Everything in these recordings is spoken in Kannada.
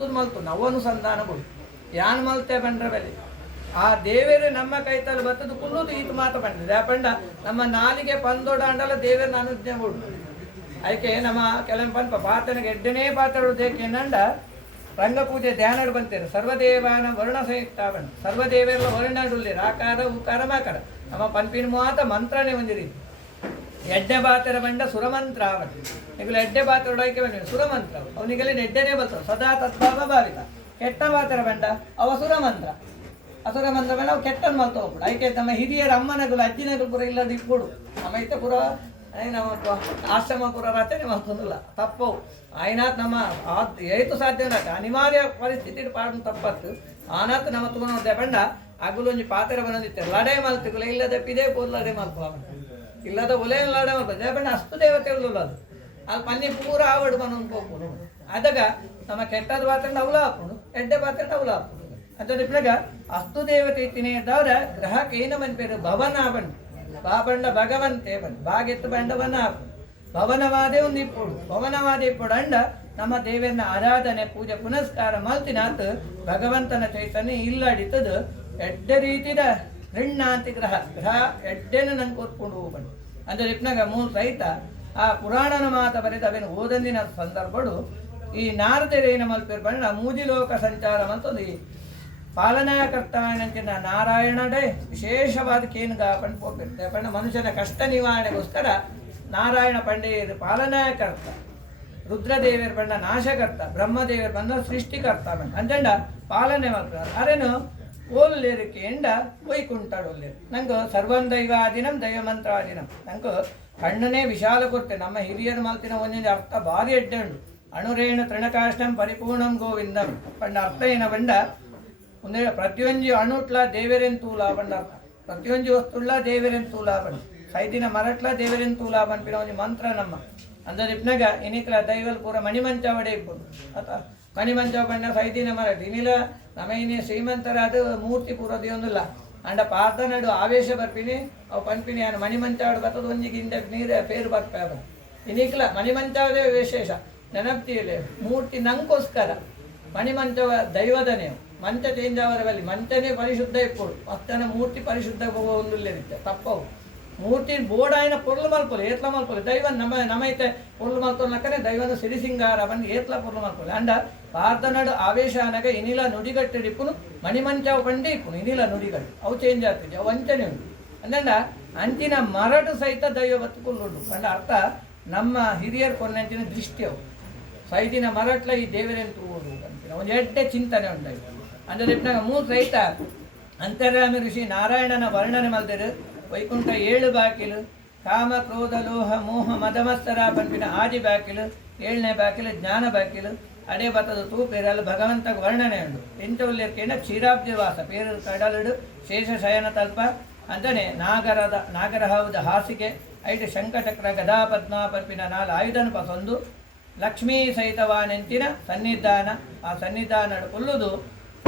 ಮಲ್ತು ನವನುಸಂಧಾನಗಳು ಯಾನ್ ಮಲ್ತೆ ಬಂಡ್ರೆ ಬೆಲೆ ಆ ದೇವೇರು ನಮ್ಮ ಕೈತಲ್ಲಿ ಬತ್ತದು ಕುಲ್ಲುದು ಈತ ಮಾತು ಬಂದಿದೆ ಯಾಪಂಡ ನಮ್ಮ ನಾಲಿಗೆ ಪಂದೋಡ ಅಂಡಲ ದೇವೇರನ ಅನುಜ್ಞೆ ಕೊಡು ಅದಕ್ಕೆ ನಮ್ಮ ಕೆಲವು ಪಂಪ ಪಾತನಿಗೆ ಎಡ್ಡನೇ ಪಾತ್ರಗಳು ದೇಕೆನಂಡ ರಂಗ ಪೂಜೆ ಧ್ಯಾನಡು ಬಂತೇರು ಸರ್ವದೇವಾನ ವರ್ಣ ಸಂಯುಕ್ತ ಬಂದು ಸರ್ವದೇವೆಲ್ಲ ವರ್ಣಡುಲ್ಲಿ ರಾಕಾರ ಉಕಾರ ಮಾಕಾರ ನಮ್ಮ ಪಂಪಿನ ಮಾತ ಮಂತ್ರನೇ ಒಂದಿರಿ ಎಡ್ಡೆ ಬಾತರ ಬಂಡ ಸುರಮಂತ್ರ ಅವನು ಈಗಲೂ ಎಡ್ಡೆ ಬಾತರ ಒಡಕ್ಕೆ ಬಂದಿದೆ ಸುರಮಂತ್ರ ಅವನಿಗೆಲ್ಲ ಎಡ್ಡೆನೇ ಬರ್ತಾವೆ ಸದಾ ತದ್ಭಾವ ಭಾವಿತ ಕೆಟ್ಟ ಬಾತರ ಬಂಡ ಅವ ಸುರಮಂತ್ರ ಅಸುರಮಂತ್ರ ಬೇಡ ಅವು ಕೆಟ್ಟನ್ನು ಮಲ್ತ ಹೋಗ್ಬಿಡು ಅದಕ್ಕೆ ನಮ್ಮ ಹಿರಿಯರ ಅಮ್ಮನಗಳು ಅಜ್ಜಿನಗಳು ಪುರ ಇಲ್ಲದ ಇಟ್ಬಿಡು ನಮ್ಮ ಇತ್ತ ಪುರ ನಮ್ಮ ಆಶ್ರಮ ಪುರ ರಚನೆ ಮಾಡ್ತಂದಿಲ್ಲ ತಪ್ಪವು ಆಯ್ನಾತ್ ನಮ್ಮ ಏತು ಸಾಧ್ಯ ಅನಿವಾರ್ಯ ಪರಿಸ್ಥಿತಿ ಪಾಡು ತಪ್ಪತ್ತು ಆನಾತ್ ನಮ್ಮ ತಗೊಂಡೆ ಬಂಡ ಅಗುಲೊಂಜಿ ಪಾತ್ರ ಬಂದಿತ್ತೆ ಲಡೆ ಮಲ್ತಿಗುಲ ಇಲ್ಲದ ಪಿದೇ ಪೋದ್ ಲಡೆ ಮಲ್ಪ ಇಲ್ಲದ ಒಲೆ ಲಡೆ ಮಲ್ಪದೆ ಬಂಡ ಅಷ್ಟು ದೇವತೆಗಳು ಅದು ಅಲ್ಲಿ ಪನ್ನಿ ಪೂರ ಆವಡು ಮನೊಂದು ಹೋಗ್ಬೋದು ಅದಾಗ ನಮ್ಮ ಕೆಟ್ಟದ ಪಾತ್ರ ಅವಲ ಹಾಕೊಂಡು ಎಡ್ಡೆ ಪಾತ್ರ ಅವಲ ಹಾಕೊಂಡು ಅಂತ ಇಪ್ಪನಾಗ ಅಸ್ತು ದೇವತೆ ತಿನೇದವರ ಗ್ರಹಕ್ಕೆ ಏನು ಮನ್ಪೇರು ಭವನ ಬಂಡು ಬಾಬಂಡ ಭಗವಂತೆ ಬಂದು ಬಾಗೆತ್ತು ಬಂಡವನ ಭವನವಾದೇ ಒಂದು ಇಪ್ಪುಡು ಭವನವಾದ ಇಪ್ಪುಡು ಅಂಡ ನಮ್ಮ ದೇವರನ್ನ ಆರಾಧನೆ ಪೂಜೆ ಪುನಸ್ಕಾರ ಮಲ್ತಿನಾತ್ ಭಗವಂತನ ಚೈತನ್ಯ ಇಲ್ಲಡಿತದ ಎಡ್ಡ ರೀತಿದ ಋಣ್ಣಾಂತಿ ಗ್ರಹ ಗ್ರಹ ಎಡ್ಡೆನ ನಂಗೆ ಕೂತ್ಕೊಂಡು ಹೋಗ್ಬಂಡು ಅಂದ್ರೆ ಇಪ್ಪನಾಗ ಮೂಲ ಸಹಿತ ಆ ಪುರಾಣನ ಮಾತ ಬರೆದ ಅವೇನು ಓದಂದಿನ ಸಂದರ್ಭಗಳು ಈ ನಾರದೇರೇನ ಮಲ್ಪೇರು ಬಂಡ ಮೂಜಿಲೋಕ ಸಂಚಾರ ಅಂತಂದು ಈ ಪಾಲನಾಕರ್ತನ ನಾರಾಯಣಡೆ ವಿಶೇಷವಾದ ಕೇನುಗ ಪಂಡ್ಕೋಬೇಕು ಪಂಡ ಮನುಷ್ಯನ ಕಷ್ಟ ನಿವಾರಣೆಗೋಸ್ಕರ ನಾರಾಯಣ ಪಂಡೆಯರು ಪಾಲನಾಕರ್ತ ರುದ್ರದೇವಿಯರು ಬಂಡ ನಾಶಕರ್ತ ಬ್ರಹ್ಮದೇವಿಯರು ಬಂದ ಸೃಷ್ಟಿಕರ್ತ ಬಂಡ ಅಂಜಂಡ ಪಾಲನೆ ಮಾಡ್ತಾರೆ ಅರೇನು ಓಲ್ಲೇರಿಕೆ ಎಂಡ ವೈಕುಂಠಡೊಲ್ಲೇರು ನಂಗೆ ಸರ್ವಂ ದೈವಾದಿನಂ ದೈವ ಮಂತ್ರಾದಿನಂ ನಂಗೆ ಕಣ್ಣನೇ ವಿಶಾಲ ಕೊಡ್ತೆ ನಮ್ಮ ಹಿರಿಯರು ಮಾಲ್ತಿನ ಒಂದೊಂದು ಅರ್ಥ ಭಾರಿ ಎಡ್ಡೆ ಉಂಟು ಅಣುರೇಣ ತೃಣಕಾಷ್ಟಂ ಪರಿಪೂರ್ಣಂ ಗೋವಿಂದಂ ಪಂಡ ಅರ್ಥ ಏನ ಬಂಡ ಒಂದೇ ಪ್ರತಿಯೊಂದು ಅಣುಟ್ಲ ದೇವರೇನು ತೂಲ ಬಂಡ ಪ್ರತಿಯೊಂದು ವಸ್ತುಳ್ಳ ದೇವರೇನು ತೂಲ ಬಂಡು ಸೈದಿನ ಮರಟ್ಲ ದೇವರೇನು ತೂಲ ಬಂಪಿನ ಒಂದು ಮಂತ್ರ ನಮ್ಮ ಅಂದ್ರೆ ಇಪ್ನಾಗ ಇನಿಕ್ಲ ದೈವಲ್ ಪೂರ ಮಣಿಮಂಚ ಒಡೆ ಇಪ್ಪುದು ಅಥವಾ ಮಣಿಮಂಚ ಬಂಡ ಸೈದಿನ ಮರಟ್ ಇನಿಲ ನಮ್ಮ ಇನಿ ಶ್ರೀಮಂತರಾದ ಮೂರ್ತಿ ಪೂರ ದೇವೊಂದಿಲ್ಲ ಅಂಡ ಪಾದ ನಡು ಆವೇಶ ಬರ್ಪಿನಿ ಅವು ಪಂಪಿನಿ ನಾನು ಮಣಿಮಂಚ ಬರ್ತದ ಒಂಜಿಗೆ ಹಿಂದೆ ನೀರು ಪೇರು ಬರ್ಪ ಇನಿಕ್ಲ ಮಣಿಮಂಚವದೇ ವಿಶೇಷ ನೆನಪ್ತಿಯಲ್ಲಿ ಮೂರ್ತಿ ನಂಗೋಸ್ಕರ ಮಣಿಮಂಚವ ದೈವದನೇ ಮಂಚ ಚೇಂಜ್ ಅವರಲ್ಲಿ ಮಂಚನೇ ಪರಿಶುದ್ಧ ಇಪ್ಪುಡು ಮತ್ತನ ಮೂರ್ತಿ ಪರಿಶುದ್ಧ ಒಂದಿರುತ್ತೆ ತಪ್ಪವು ಮೂರ್ತಿ ಬೋಡಾಯಿನ ಪೊರ್ಲು ಮಲ್ಪೊಲೆ ಏತ್ಲ ಮಲ್ಪೊಲೆ ದೈವ ನಮೈತೆ ಪೊರ್ಲು ಮಲ್ಪೊಲ್ಲಕ್ಕನೆ ದೈವದ ಸಿರಿಸಿಂಗಾರ ಬಂದು ಏತ್ಲ ಪೊರ್ಲು ಮಲ್ಪೊಲೆ ಅಂಡ ಪಾರ್ಥನಡು ಆವೇಶ ಅನಗ ಇನಿಲ ನುಡಿಗಟ್ಟಿಡಿಪ್ಪುನು ಮಣಿಮಂಚವು ಪಂಡಿ ಇಪ್ಪುನು ಇನಿಲ ನುಡಿಗಟ್ಟು ಅವು ಚೇಂಜ್ ಆಗ್ತಿದೆ ಅವು ವಂಚನೆ ಉಂಟು ಅಂದಂಡ ಅಂಚಿನ ಮರಟು ಸಹಿತ ದೈವ ಬತ್ತುಕೊಳ್ಳುಂಡು ಅಂಡ ಅರ್ಥ ನಮ್ಮ ಹಿರಿಯರು ಕೊನೆಂಚಿನ ದೃಷ್ಟಿ ಅವು ಸೈದಿನ ಮರಟ್ಲ ಈ ದೇವರೇನು ತೂವುದು ಅಂತಿನ ಒಂದು ಎಡ್ಡೆ ಚಿಂತನೆ ಉಂಟಾಯ್ತು ಅಂದ್ರೆ ಇಪ್ಪನಾಗ ಮೂರು ಸಹಿತ ಅಂತರ್ಯಾಮಿ ಋಷಿ ನಾರಾಯಣನ ವರ್ಣನೆ ಮಲ್ದರು ವೈಕುಂಠ 7 ಬಾಕಿಲು ಕಾಮ ಕ್ರೋಧ ಲೋಹ ಮೋಹ ಮದಮತ್ಸರ ಪಂಪಿನ ಆದಿ ಬಾಕಿಲು 7ನೇ ಬಾಕಿಲು ಜ್ಞಾನ ಬಾಕಿಲು ಅಡೇ ಬತ್ತದ ತೂಪೇರಲ್ಲಿ ಭಗವಂತ ವರ್ಣನೆ ಉಂಟು ಎಂಚ ಕ್ಷೀರಾಬ್ದಿವಾಸ ಪೇರು ಕಡಲುಡು ಶೇಷ ಶಯನ ತಲ್ಪ ಅಂತಾನೆ ನಾಗರಹೌದ ಹಾಸಿಗೆ 5 ಶಂಖಚಕ್ರ ಗದಾ ಪದ್ಮ ಪಂಪಿನ 4 ಆಯುಧನ ಪಸೊಂದು ಲಕ್ಷ್ಮೀ ಸಹಿತವಾನೆಂಚಿನ ಸನ್ನಿಧಾನ ಆ ಸನ್ನಿಧಾನ ಕೊಲ್ಲುದು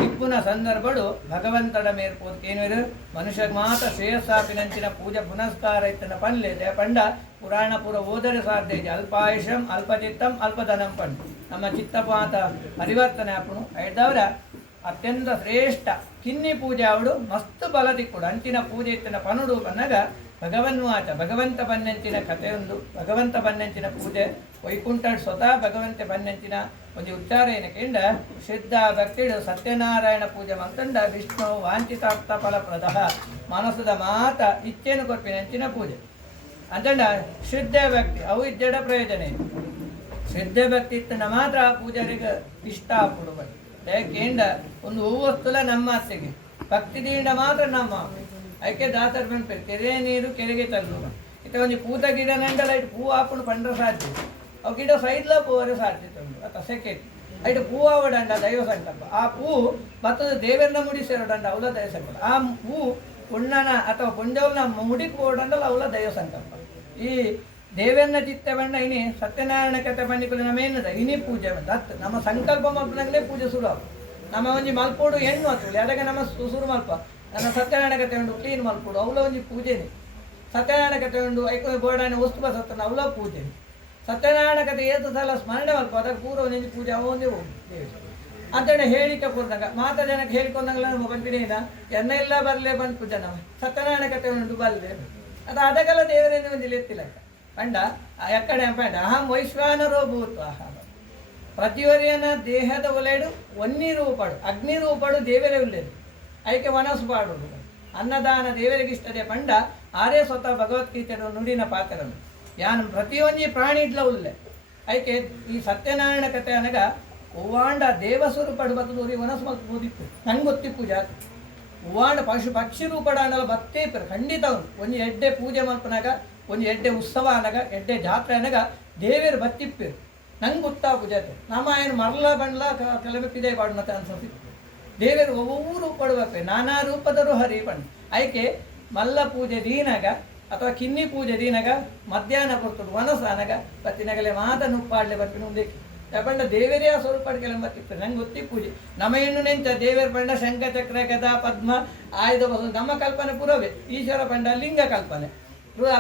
ಇಪ್ಪುನ ಸಂದರ್ಭಗಳು ಭಗವಂತಡ ಮೇರ್ಪೋದಕ್ಕೇನು ಮನುಷ್ಯಗೆ ಮಾತ್ರ ಶ್ರೇಯಸ್ಸಾಪಿನಂಚಿನ ಪೂಜೆ ಪುನಸ್ಕಾರ ಇತ್ತನ ಪನ್ಲೆ ಪಂಡ ಪುರಾಣ ಪುರ ಓದರೆ ಸಾಧ್ಯ ಅಲ್ಪಾಯುಷಂ ಅಲ್ಪಚಿತ್ತಂ ಅಲ್ಪಧನಂ ಪಂಡು ನಮ್ಮ ಚಿತ್ತಪಾತ ಪರಿವರ್ತನೆ ಆಪುಣು ಐದವರ ಅತ್ಯಂತ ಶ್ರೇಷ್ಠ ಕಿನ್ನಿ ಪೂಜೆ ಅವಡು ಮಸ್ತ್ ಬಲ ದಿಕ್ಕುಡು ಅಂಚಿನ ಪೂಜೆ ಇತ್ತಿನ ಪನುಡು ಪನ್ನಗ ಭಗವನ್ವಾಚ ಭಗವಂತ ಬನ್ನಂಚಿನ ಕಥೆಯೊಂದು ಭಗವಂತ ಬನ್ನಂಚಿನ ಪೂಜೆ ವೈಕುಂಠ ಸ್ವತಃ ಭಗವಂತ ಬನ್ನಂಚಿನ ಒಂದು ಉಚ್ಚಾರ ಏನಕ್ಕೆಂಡ ಶ್ರದ್ಧಾ ಭಕ್ತಿಡು ಸತ್ಯನಾರಾಯಣ ಪೂಜೆ ಮಂತಂಡ ವಿಷ್ಣು ವಾಂಛಿತಾರ್ಥ ಫಲಪ್ರದ ಮನಸ್ಸದ ಮಾತ ಇಚ್ಛೆಯನ್ನು ಕೊಪ್ಪಿನಂಚಿನ ಪೂಜೆ ಅಂತಂಡ ಶ್ರದ್ಧೆ ಭಕ್ತಿ ಅವು ಇದ್ದಡ ಪ್ರಯೋಜನ ಇದೆ ಶ್ರದ್ಧೆ ಭಕ್ತಿ ಇತ್ತನ ಮಾತ್ರ ಪೂಜಾರಿಗೆ ಇಷ್ಟ ಕೊಡುಬಾರ್ದು ಯಾಕೆಂಡ ಒಂದು ಹೂವು ವಸ್ತುಲ ನಮ್ಮ ಅತ್ತೆಗೆ ಭಕ್ತಿ ದಿಂದ ಮಾತ್ರ ನಮ್ಮ ಅದಕ್ಕೆ ದಾತರ ಬೆಂಪೇರು ಕೆರೆ ನೀರು ಕೆರೆಗೆ ತಲ್ಲು ಇತ್ತ ಒಂದು ಪೂತ ಗಿಡ ನಂಡಲ ಇಟ್ಟು ಹೂ ಹಾಕೊಂಡು ಪಂಡ್ರ ಸಾಧ್ಯ ಅವು ಗಿಡ ಸೈಡ್ಲ ಪೂವರೆ ಸಾಧ್ಯತೆ ಉಂಟು ಅಥವಾ ಸೆಕೆ ಐಟು ಹೂ ಆವಡಂಡ ದೈವ ಸಂಕಲ್ಪ ಆ ಹೂ ಭತ್ತದ ದೇವೆಲ್ಲ ಮುಡಿ ಸೇರೋಡಂಡ ಅವಳ ದೈವ ಸಂಕಲ್ಪ ಆ ಹೂ ಪುಣ್ಣನ ಅಥವಾ ಪುಂಜವನ್ನ ಮುಡಿಕ್ ಹೋಡಂಡಲ್ಲ ಅವಳ ದೈವ ಸಂಕಲ್ಪ ಈ ದೇವೆನ್ನ ಚಿತ್ತ ಬಣ್ಣ ಇನಿ ಸತ್ಯನಾರಾಯಣ ಕಥೆ ಬಂದಿಕೊಳ್ಳಿ ನಮ್ಮೇನದ ಇನಿ ಪೂಜೆ ಬಂದ ಹತ್ತು ನಮ್ಮ ಸಂಕಲ್ಪ ಮಲ್ಪನಾಗಲೇ ಪೂಜೆ ಶುರು ನಮ್ಮ ಒಂಜಿ ಮಲ್ಪೋಡು ಹೆಣ್ಣು ಅಂತೇಳಿ ಅದಕ್ಕೆ ನಮ್ಮ ಸುರು ಮಲ್ಪ ನನ್ನ ಸತ್ಯನಾರಾಯಣ ಕಥೆ ಉಂಟು ಕ್ಲೀನ್ ಮಲ್ಪೋಡು ಅವಳ ಒಂಜಿ ಪೂಜೆನೆ ಸತ್ಯನಾರಾಯಣ ಕಥೆ ಉಂಟು ಐಕೋ ಬೋರ್ಡಾನೆ ವಸ್ತು ಬಸತ್ತನ ಅವಳ ಪೂಜೆ ಸತ್ಯನಾರಾಯಣ ಕಥೆ ಏತು ಸಲ ಸ್ಮರಣೆ ಮಲ್ಪ ಅದಕ್ಕೆ ಪೂರ್ವ ಒಂಜಿ ಪೂಜೆ ಅವನೇ ಹೋಗಿ ಅದನ್ನ ಹೇಳಿಕೆ ಕೊಡ್ದಾಗ ಮಾತ ಜನಕ್ಕೆ ಹೇಳಿಕೊಂಡಾಗಲ ನಮ್ಮ ಬಂದಿನೇನ ಎನ್ನೆಲ್ಲ ಬರಲೇ ಬಂತು ಜನ ಸತ್ಯನಾರಾಯಣ ಕಥೆ ಉಂಟು ಬಲ್ಲೆ ಅದು ಅದಕ್ಕೆಲ್ಲ ದೇವರೇನು ಒಂದು ಎತ್ತಿಲ್ಲ ಪಂಡ ಎಕ್ಕಡೆ ಪಂಡ ಅಹಂ ವೈಶ್ವಾನರೋ ಭೂತು ಅಹಂ ಪ್ರತಿವರ್ಯನ ದೇಹದ ಒಲೆಡು ಒನ್ನಿ ರೂಪಡು ಅಗ್ನಿ ರೂಪಡು ದೇವರೇ ಉಳ್ಳೇದು ಅದಕ್ಕೆ ಮನಸ್ಸು ಪಾಡುದು ಅನ್ನದಾನ ದೇವರಿಗೆ ಇಷ್ಟದೆ ಪಂಡ ಆರೇ ಸ್ವತಃ ಭಗವದ್ಗೀತೆ ನುಡಿನ ಪಾತ್ರನು ಯಾನು ಪ್ರತಿಯೊಂದು ಪ್ರಾಣಿ ಇಡ್ಲ ಉಳ್ಳೆ ಅದಕ್ಕೆ ಈ ಸತ್ಯನಾರಾಯಣ ಕಥೆ ಅನಗ ಹೂವಾಂಡ ದೇವಸ್ವರೂಪಡು ಬತ್ತದೂರಿ ಮನಸ್ಸು ಮಲ್ತು ಓದಿತ್ತು ನಂಗೆ ಗೊತ್ತಿಪ್ಪು ಜಾತಿ ಹೂವಾಂಡ ಪಕ್ಷಿ ರೂಪಡ ಅನ್ನಲ್ಲ ಬತ್ತೇ ಇಪ್ಪರು ಖಂಡಿತ ಉಂಟು ಒಂದು ಎಡ್ಡೆ ಪೂಜೆ ಮಲ್ಪನಾಗ ಒಂದು ಎಡ್ಡೆ ಉತ್ಸವ ಅನಗ ಎಡ್ಡೆ ಜಾತ್ರೆ ಅನಗ ದೇವರು ಬತ್ತಿಪ್ಪಿರು ನಂಗೆ ಗೊತ್ತಾಪು ಜಾತ್ರೆ ನಮ್ಮ ಏನು ಮರಲ ಬಂಡ್ಲ ಕೆಲವೇ ಬಾಡ್ನತ ಅನ್ಸತಿ ದೇವರು ಒவ்வொரு ರೂಪಡ್ಬೇಕು ನಾನಾ ರೂಪದರು ಹರಿ ಬಣ್ಣ ಆಯ್ಕೆ ಮಲ್ಲ ಪೂಜೆ ದೀನಾಗ ಅಥವಾ ಕಿನ್ನಿ ಪೂಜೆ ದೀನಾಗ ಮಧ್ಯಾಹ್ನ ಕೊಡ್ತದೆ ವನಸ ಅನಗ ಬತ್ತಿನಗಲೆ ಮಾತ ನುಪ್ಪಾಡ್ಲೆ ಬರ್ತೀನಿ ಮುಂದೆ ಯಾಕಂಡ ದೇವರೇ ಸ್ವರೂಪ ಬತ್ತಿಪ್ಪ ನಂಗೆ ಗೊತ್ತಿ ಪೂಜೆ ನಮ್ಮ ಹೆಣ್ಣು ನೆಂಚ ದೇವರ ಬಂಡ ಶಂಖಚಕ್ರ ಗದಾ ಪದ್ಮ ಆಯುಧ ಬಸವ ನಮ್ಮ ಕಲ್ಪನೆ ಪುರವೇ ಈಶ್ವರ ಬಂಡ ಲಿಂಗ ಕಲ್ಪನೆ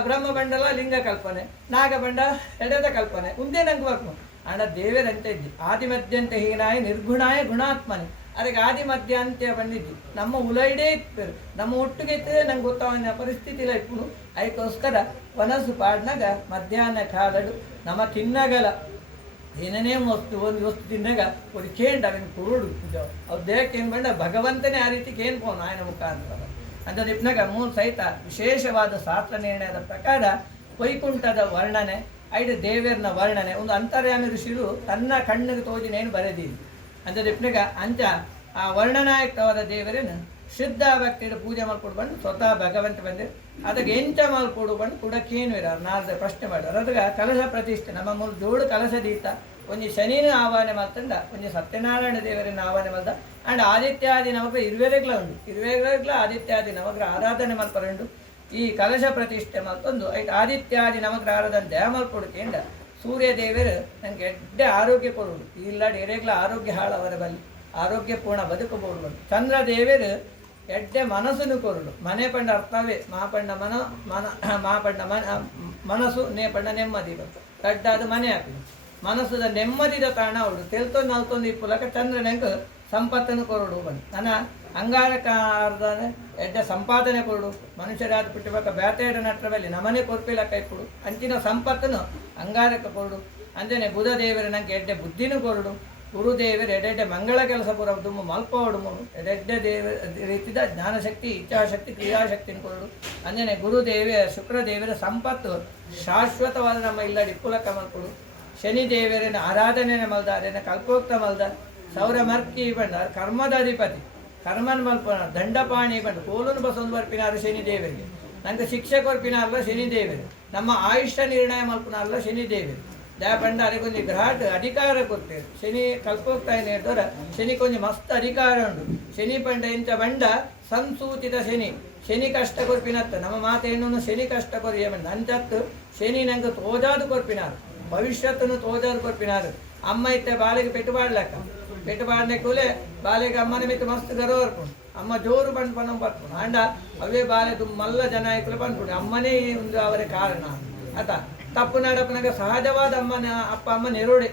ಬ್ರಹ್ಮ ಬಂಡಲ ಲಿಂಗ ಕಲ್ಪನೆ ನಾಗ ಬಂಡ ಎಡೆದ ಕಲ್ಪನೆ ಮುಂದೆ ನಂಗೆ ಬರ್ಕು ಅಣ್ಣ ದೇವರಂತ ಇದ್ದಿ ಆದಿ ಮಧ್ಯಂತ ಹೀನಾಯ ನಿರ್ಗುಣಾಯ ಗುಣಾತ್ಮನೆ ಅದಕ್ಕೆ ಆದಿ ಮಧ್ಯ ಅಂತ್ಯ ಬಂದಿದ್ದು ನಮ್ಮ ಉಲೈಡೇ ಇತ್ತು ನಮ್ಮ ಒಟ್ಟಿಗೆ ಇರ್ತದೆ ನಂಗೆ ಗೊತ್ತಾವ ಪರಿಸ್ಥಿತಿ ಇಲ್ಲ ಇಪ್ಪು ಅದಕ್ಕೋಸ್ಕರ ವನಸ್ಸು ಪಾಡ್ನಾಗ ಮಧ್ಯಾಹ್ನ ಕಾಲಡು ನಮ್ಮ ತಿನ್ನಗಲ ಏನೇನೇ ಒಂದು ವಸ್ತು ತಿನ್ನಾಗ ಒಂದು ಕೇಂಡ ಅವನು ಕುರುಡು ಅವ್ರು ದೇಹಕ್ಕೆ ಏನು ಬಂಡ ಭಗವಂತನೇ ಆ ರೀತಿ ಕೇಳ್ಬೋದು ಆಯನ ಮುಖಾಂತರ ಅಂತ ನಿಪ್ನಾಗ ಮೂಲ ಸಹಿತ ವಿಶೇಷವಾದ ಶಾಸ್ತ್ರ ನಿರ್ಣಯದ ಪ್ರಕಾರ ವೈಕುಂಠದ ವರ್ಣನೆ ಐದು ದೇವರನ ವರ್ಣನೆ ಒಂದು ಅಂತರ್ಯಾಮಿ ಋಷಿರು ತನ್ನ ಕಣ್ಣಿಗೆ ತೋಜಿನೇನು ಬರೆದಿಲ್ಲ ಅಂತ ನಿಪ್ನಾಗ ಅಂಚ ಆ ವರ್ಣನಾಯಕವಾದ ದೇವರೇನು ಶುದ್ಧ ಭಕ್ತಿಯ ಪೂಜೆ ಮಾಡ್ಕೊಂಡು ಬಂದು ಸ್ವತಃ ಭಗವಂತ ಬಂದು ಅದಕ್ಕೆ ಎಂಚ ಮಾಡ್ಕೊಡು ಬಂದು ಕುಡಕ್ಕೇನು ಇರೋರು ನಾಲ್ಕು ಪ್ರಶ್ನೆ ಮಾಡೋರು ಅದಾಗ ಕಲಶ ಪ್ರತಿಷ್ಠೆ ನಮ್ಮ ಮೂಲ ಜೋಡು ಕಲಶ ದೀತ ಒಂದು ಶನಿನ ಆಹ್ವಾನ ಮಾಡ್ತಂಡ ಒಂದು ಸತ್ಯನಾರಾಯಣ ದೇವರನ್ನ ಆಹ್ವಾನ ಮಾಡ್ದ ಅಂಡ್ ಆದಿತ್ಯಾದಿ ನವಗ್ರ ಇರುವೆರೆಗ್ಲ ಉಂಟು ಇರುವೆರೆಗ್ಲ ಆದಿತ್ಯಾದಿ ನವಗ್ರ ಆರಾಧನೆ ಮಾಡ್ಕೊಂಡು ಈ ಕಲಶ ಪ್ರತಿಷ್ಠೆ ಮಾಡ್ತಂದು ಐದು ಆದಿತ್ಯಾದಿ ನವಗ್ರ ಆರಾಧನೆ ದೇಹ ಮಾಡ್ಕೊಡುತ್ತೇಂಡ ಸೂರ್ಯ ದೇವರು ನನಗೆ ಎಡ್ಡೆ ಆರೋಗ್ಯ ಕೊಡುವುದು ಇಲ್ಲ ಎರೆಗ್ಲ ಆರೋಗ್ಯ ಹಾಳು ಅವರ ಬಲ್ಲಿ ಆರೋಗ್ಯ ಪೂರ್ಣ ಬದುಕಬಹುದು ಚಂದ್ರ ದೇವರು ಎಡ್ಡೆ ಮನಸ್ಸನ್ನು ಕೊರುಡು ಮನೆ ಪಂಡ ಅರ್ಥವೇ ಮಾಪಂಡ ಮಾಪಂಡ ಮನಸ್ಸು ನೇಪಂಡ ನೆಮ್ಮದಿ ಬಂತು ದಡ್ಡಾದ ಮನೆ ಹಾಕಿದ್ರು ಮನಸ್ಸದ ನೆಮ್ಮದಿದ ತಾಣ ಅವಳು ತೆಲ್ತೊಂದು ನಲ್ತೊಂದು ಇಪ್ಪುಲಕ ಚಂದ್ರ ನಂಗೆ ಸಂಪತ್ತನ್ನು ಕೊರಡು ಬಂದು ನನ್ನ ಅಂಗಾರಕಾರ್ದಾನೆ ಎಡ್ಡೆ ಸಂಪಾದನೆ ಕೊಡು ಮನುಷ್ಯರಾದ ಬಿಟ್ಟಬೇಕ ಬೇತೆಯಡ ನಟ್ರದಲ್ಲಿ ನಮನೆ ಕೊರ್ಪಿಲಕ್ಕ ಇಪ್ಪುಡು ಅಂಚಿನ ಸಂಪತ್ತನ್ನು ಅಂಗಾರಕ ಕೊರಡು ಅಂಜನೆ ಬುಧ ದೇವರು ನಂಗೆ ಎಡ್ಡೆ ಬುದ್ಧಿನೂ ಕೊರಡು ಗುರುದೇವರು ಎಡೆಡ್ಡೆ ಮಂಗಳ ಕೆಲಸ ಪೂರ ತುಂಬ ಮಲ್ಪ ಹೊಡುಮನು ಎಡೆಡ್ಡೆ ದೇವ ರೀತಿದ ಜ್ಞಾನಶಕ್ತಿ ಇಚ್ಛಾಶಕ್ತಿ ಕ್ರಿಯಾಶಕ್ತಿನ ಕೊರಡು ಅಂಜನೆ ಗುರುದೇವ ಶುಕ್ರದೇವರ ಸಂಪತ್ತು ಶಾಶ್ವತವಾದ ನಮ್ಮ ಇಲ್ಲಡಿ ಇಪ್ಪುಲಕ್ಕ ಮಲ್ಕೊಡು ಶನಿ ದೇವರನ್ನ ಆರಾಧನೆ ಮಲ್ದ ಅದನ್ನು ಕಲ್ಪೋಕ್ತ ಮಲ್ದ ಸೌರ ಮರ್ಕಿ ಬಂದ ಕರ್ಮದ ಅಧಿಪತಿ ಕರ್ಮನ್ ಮಲ್ಪನ ದಂಡಪಾಣಿ ಬಂದು ಕೋಲನ್ನು ಬಸವನ್ ಬರ್ಪಿನಾರು ಶನಿ ದೇವರಿಗೆ ನಂಗೆ ಶಿಕ್ಷೆ ಕೊರ್ಪಿನಾರಲ್ಲ ಶನಿ ದೇವರು ನಮ್ಮ ಆಯುಷ್ಯ ನಿರ್ಣಯ ಮಲ್ಪನಾರಲ್ಲ ಶನಿ ದೇವರು ದಯ ಬಂಡ ಅದಕ್ಕೊಂದು ಗ್ರಹಾಟ್ ಅಧಿಕಾರ ಕೊಡ್ತೇವೆ ಶನಿ ಕಲ್ಪೋಕ್ತಾ ಏನು ಹೇಳ್ತಾರ ಶನಿ ಕೊಂಚ ಮಸ್ತ್ ಅಧಿಕಾರ ಉಂಟು ಶನಿ ಪಂಡ ಇಂಥ ಬಂಡ ಸಂಸೂಚಿತ ಶನಿ ಕಷ್ಟ ಕೊರ್ಪಿನತ್ತ ನಮ್ಮ ಮಾತೇನು ಶನಿ ಕಷ್ಟ ಕೊರಿಯ ಬಂಡ ಅಂಚತ್ತು ಶನಿ ನಂಗೆ ತೋಜಾದು ಕೊರ್ಪಿನಾರು ಭವಿಷ್ಯತ್ತನ್ನು ತೋಜಾದು ಕೊರ್ಪಿನಾರು ಅಮ್ಮ ಇತ್ತೆ ಬಾಲೆಗೆ ಪೆಟ್ಟು ಬಾಡನೆ ಕೂಲೆ ಬಾಲೆಗೆ ಅಮ್ಮನ ಮಿತ್ತು ಮಸ್ತ್ ಗರ್ವ ಬರ್ಕೊಂಡು ಅಮ್ಮ ಜೋರು ಬಂದು ಪಣ ಬರ್ಕೊಂಡು ಅಂಡ ಅವೇ ಬಾಲೆ ಮಲ್ಲ ಜನ ಆಯ್ಕಲು ಬಂದ್ಬಿಟ್ಟು ಅಮ್ಮನೇ ಒಂದು ಅವರ ಕಾರಣ ಆತ ತಪ್ಪು ನಡಪನಾಗ ಸಹಜವಾದ ಅಮ್ಮ ನೆರೋಡೆ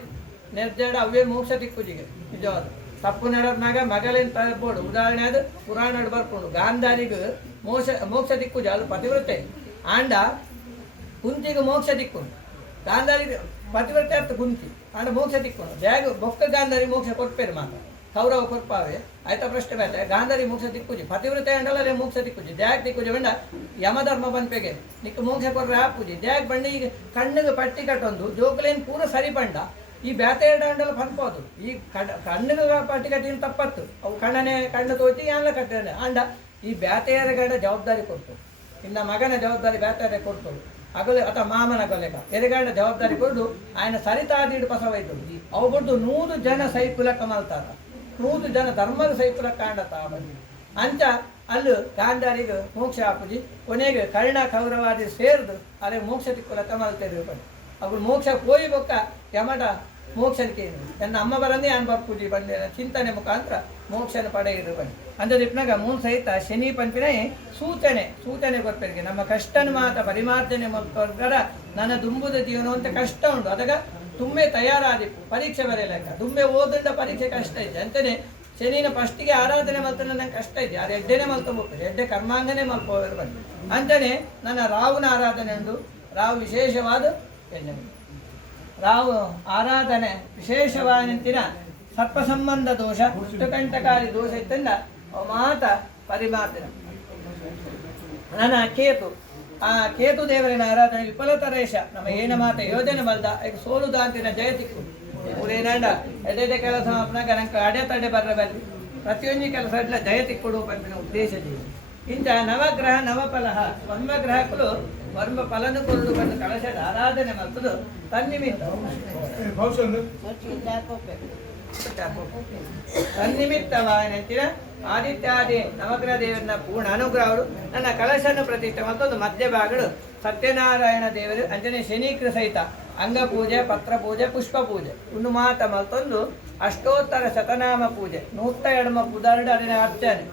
ನೆರ್ಜಾಡ ಅವೇ ಮೋಕ್ಷ ತಿಕ್ಕುಜಿಗೆ ನಿಜವಾದ ತಪ್ಪು ನಡಪನಾಗ ಮಗಳೇನು ತರ್ಬೋದು ಉದಾಹರಣೆ ಅದು ಪುರಾಣ ಬರ್ಕೊಂಡು ಗಾಂಧಾರಿಗೂ ಮೋಕ್ಷ ತಿಕ್ಕುಜ ಅದು ಪತಿವ್ರತೆ ಆಂಡ ಕುಂತಿಗೆ ಮೋಕ್ಷ ತಿಕ್ಕೊಂಡು ಗಾಂಧಾರಿಗೆ ಪತಿವ್ರತೆ ಅರ್ಥ ಕುಂತಿ ಆಂಡ ಮೋಕ್ಷ ತಿಕ್ಕೊಂಡು ಬ್ಯಾಗ್ ಬೊಕ್ಕ ಗಾಂಧಾರಿ ಮೋಕ್ಷ ಕೊಡ್ಪೇರು ಮಾತ್ರ ಕೌರವ ಕೊರ್ಪಾವೆ ಆಯ್ತಾ ಪ್ರಶ್ನೆ ಬೇಡ ಗಾಂಧಾರಿ ಮೋಕ್ಷ ತಿಕ್ಕುಜಿ ಪತಿವ್ರತೆ ಅಂಡಲ್ಲ ಮೋಕ್ಷ ತಿಕ್ಕುಜಿ ದ್ಯಾಗ್ ತಿಕ್ಕುಜಿ ಬಂಡ ಯಮಧರ್ಮ ಬಂದ್ಪೆಗೆ ನಿಕ್ಕ ಮೋಕ್ಷ ಕೊರ್ರೆ ಹಾಪುಜಿ ದ್ಯಾಗ್ ಬಂಡ ಈಗ ಕಣ್ಣಿಗೆ ಪಟ್ಟಿ ಕಟ್ಟೊಂದು ಜೋಕಲೇನು ಪೂರ ಸರಿ ಬಂಡ ಈ ಬ್ಯಾತೆ ಅಂಡಲ್ಲ ಪನ್ಪೋದು ಈ ಕಣ್ಣಿಗೆ ಪಟ್ಟಿ ಕಟ್ಟಿನ ತಪ್ಪತ್ತು ಅವು ಕಣ್ಣು ತೋಚಿ ಎಲ್ಲ ಕಟ್ಟಿದ ಅಂಡ ಈ ಬ್ಯಾತೆಯರ ಗಂಡ ಜವಾಬ್ದಾರಿ ಕೊಡ್ತು ಇನ್ನು ಮಗನ ಜವಾಬ್ದಾರಿ ಬ್ಯಾತೆಯರೇ ಕೊಡ್ತಳು ಅಗಲೆ ಅಥವಾ ಮಾಮನ ಕೊಲೆಗ ಎರೆಗಾಂಡ ಜವಾಬ್ದಾರಿ ಕೊಡು ಆಯ್ನ ಸರಿತಾದಿಡು ಪಸವೈತು ಅವು ಬಿಟ್ಟು 100 ಜನ ಸೈಕುಲಕ್ಕ ಮಲ್ತಾರ 100 ಜನ ಧರ್ಮದ ಸೈಕುಲಕ್ಕ ಕಾಂಡತ ಬಂದು ಅಂಚ ಅಲ್ಲೂ ಗಾಂಧಾರಿಗೆ ಮೋಕ್ಷ ಹಾಪುಜಿ ಕೊನೆಗೆ ಕರ್ಣ ಕೌರವಾದಿ ಸೇರಿದು ಅದೇ ಮೋಕ್ಷ ತಿಕ್ಕುಲಕ್ಕ ಮಲ್ತೇರಿ ಬಂದು ಅವ್ರು ಮೋಕ್ಷ ಹೋಗಿ ಬೊಕ್ಕ ಯಮಟ ಮೋಕ್ಷಕ್ಕೆ ನನ್ನ ಅಮ್ಮ ಬರನ್ನೇ ಅನ್ಬಾರ್ ಪೂಜೆ ಬಂದ ಚಿಂತನೆ ಮುಖಾಂತರ ಮೋಕ್ಷನ ಪಡೆಯಿರು ಬನ್ನಿ ಅಂದಿಪ್ನಾಗ ಮೂಲ ಸಹಿತ ಶನಿ ಪಂಪಿನ ಸೂಚನೆ ಗೊತ್ತಿರಿಗೆ ನಮ್ಮ ಕಷ್ಟನ ಮಾತ ಪರಿಮಾರ್ಜನೆ ಮಾಡ್ಕೊಂಡ್ರ ನನ್ನ ದುಂಬುದ ಜೀವನ ಅಂತ ಕಷ್ಟ ಉಂಟು ಅದಾಗ ತುಂಬೆ ತಯಾರಾದಿಪ್ಪು ಪರೀಕ್ಷೆ ಬರೆಯಲೆಕ್ಕ ತುಂಬೆ ಓದಂಡ ಪರೀಕ್ಷೆ ಕಷ್ಟ ಇದೆ ಅಂತಾನೆ ಶನಿನ ಫಸ್ಟಿಗೆ ಆರಾಧನೆ ಮಲ್ತನ ನಂಗೆ ಕಷ್ಟ ಇದೆ ಅದು ಎಡ್ಡೆನೆ ಮಲ್ಕೋಬೇಕು ಎಡ್ಡೆ ಕರ್ಮಾಂಗನೇ ಮಲ್ಕೋರು ಬನ್ನಿ ಅಂತಾನೆ ನನ್ನ ರಾಹುನ ಆರಾಧನೆ ಉಂಟು ರಾವು ವಿಶೇಷವಾದ ಎಣ್ಣೆ ರಾವು ಆರಾಧನೆ ವಿಶೇಷವಾದಂತಿನ ಸರ್ಪ ಸಂಬಂಧ ದೋಷ ಹುಟ್ಟುಕಂಟಕಾರಿ ದೋಷ ಇತ್ತಂದ ಮಾತ ಪರಿಮಾರ್ಜನ ನನ್ನ ಕೇತು ಆ ಕೇತು ದೇವರಿನ ಆರಾಧನೆ ವಿಫಲತರೇಶ ನಮ್ಮ ಏನ ಮಾತ ಯೋಜನೆ ಬಲ್ದ ಈಗ ಸೋಲುದಾಂತಿನ ಜಯ ತಿಕ್ಕು ಊರೇನಾಂಡ ಎಡೆ ಕೆಲಸ ಅಪ್ಪನಾಗ ನಂಗೆ ಅಡೆತಡೆ ಬರಬಲ್ಲಿ ಪ್ರತಿಯೊಂದು ಕೆಲಸ ಎಲ್ಲ ಜಯ ತಿಕ್ಕೊಡು ಪಂಪಿನ ಉದ್ದೇಶದಿಂದ ಇಂಥ ನವಗ್ರಹ ನವಫಲಹ ವರ್ಮಗ್ರಹಗಳು ವರ್ಮ ಫಲನು ಕೊರಡು ಬಂದು ಕಳಶದ ಆರಾಧನೆ ಮಲ್ತದು ತನ್ನಿಮಿತ್ತ ತನ್ನಿಮಿತ್ತವಾಯಿನ ಆದಿತ್ಯಾದಿ ನವಗ್ರಹ ದೇವರನ್ನ ಪೂರ್ಣ ಅನುಗ್ರಹಗಳು ನನ್ನ ಕಲಶನ್ನು ಪ್ರತಿಷ್ಠೆ ಮತ್ತೊಂದು ಮಧ್ಯ ಭಾಗಗಳು ಸತ್ಯನಾರಾಯಣ ದೇವರು ಅಂಜನೆ ಶನೀಕೃ ಸಹಿತ ಅಂಗ ಪೂಜೆ ಪತ್ರ ಪೂಜೆ ಪುಷ್ಪ ಪೂಜೆ ಉನ್ನು ಮಾತ ಮತ್ತೊಂದು ಅಷ್ಟೋತ್ತರ ಶತನಾಮ ಪೂಜೆ 102 ಪುದಾರ್ಡು ಅದಿನ ಅರ್ಚನೆ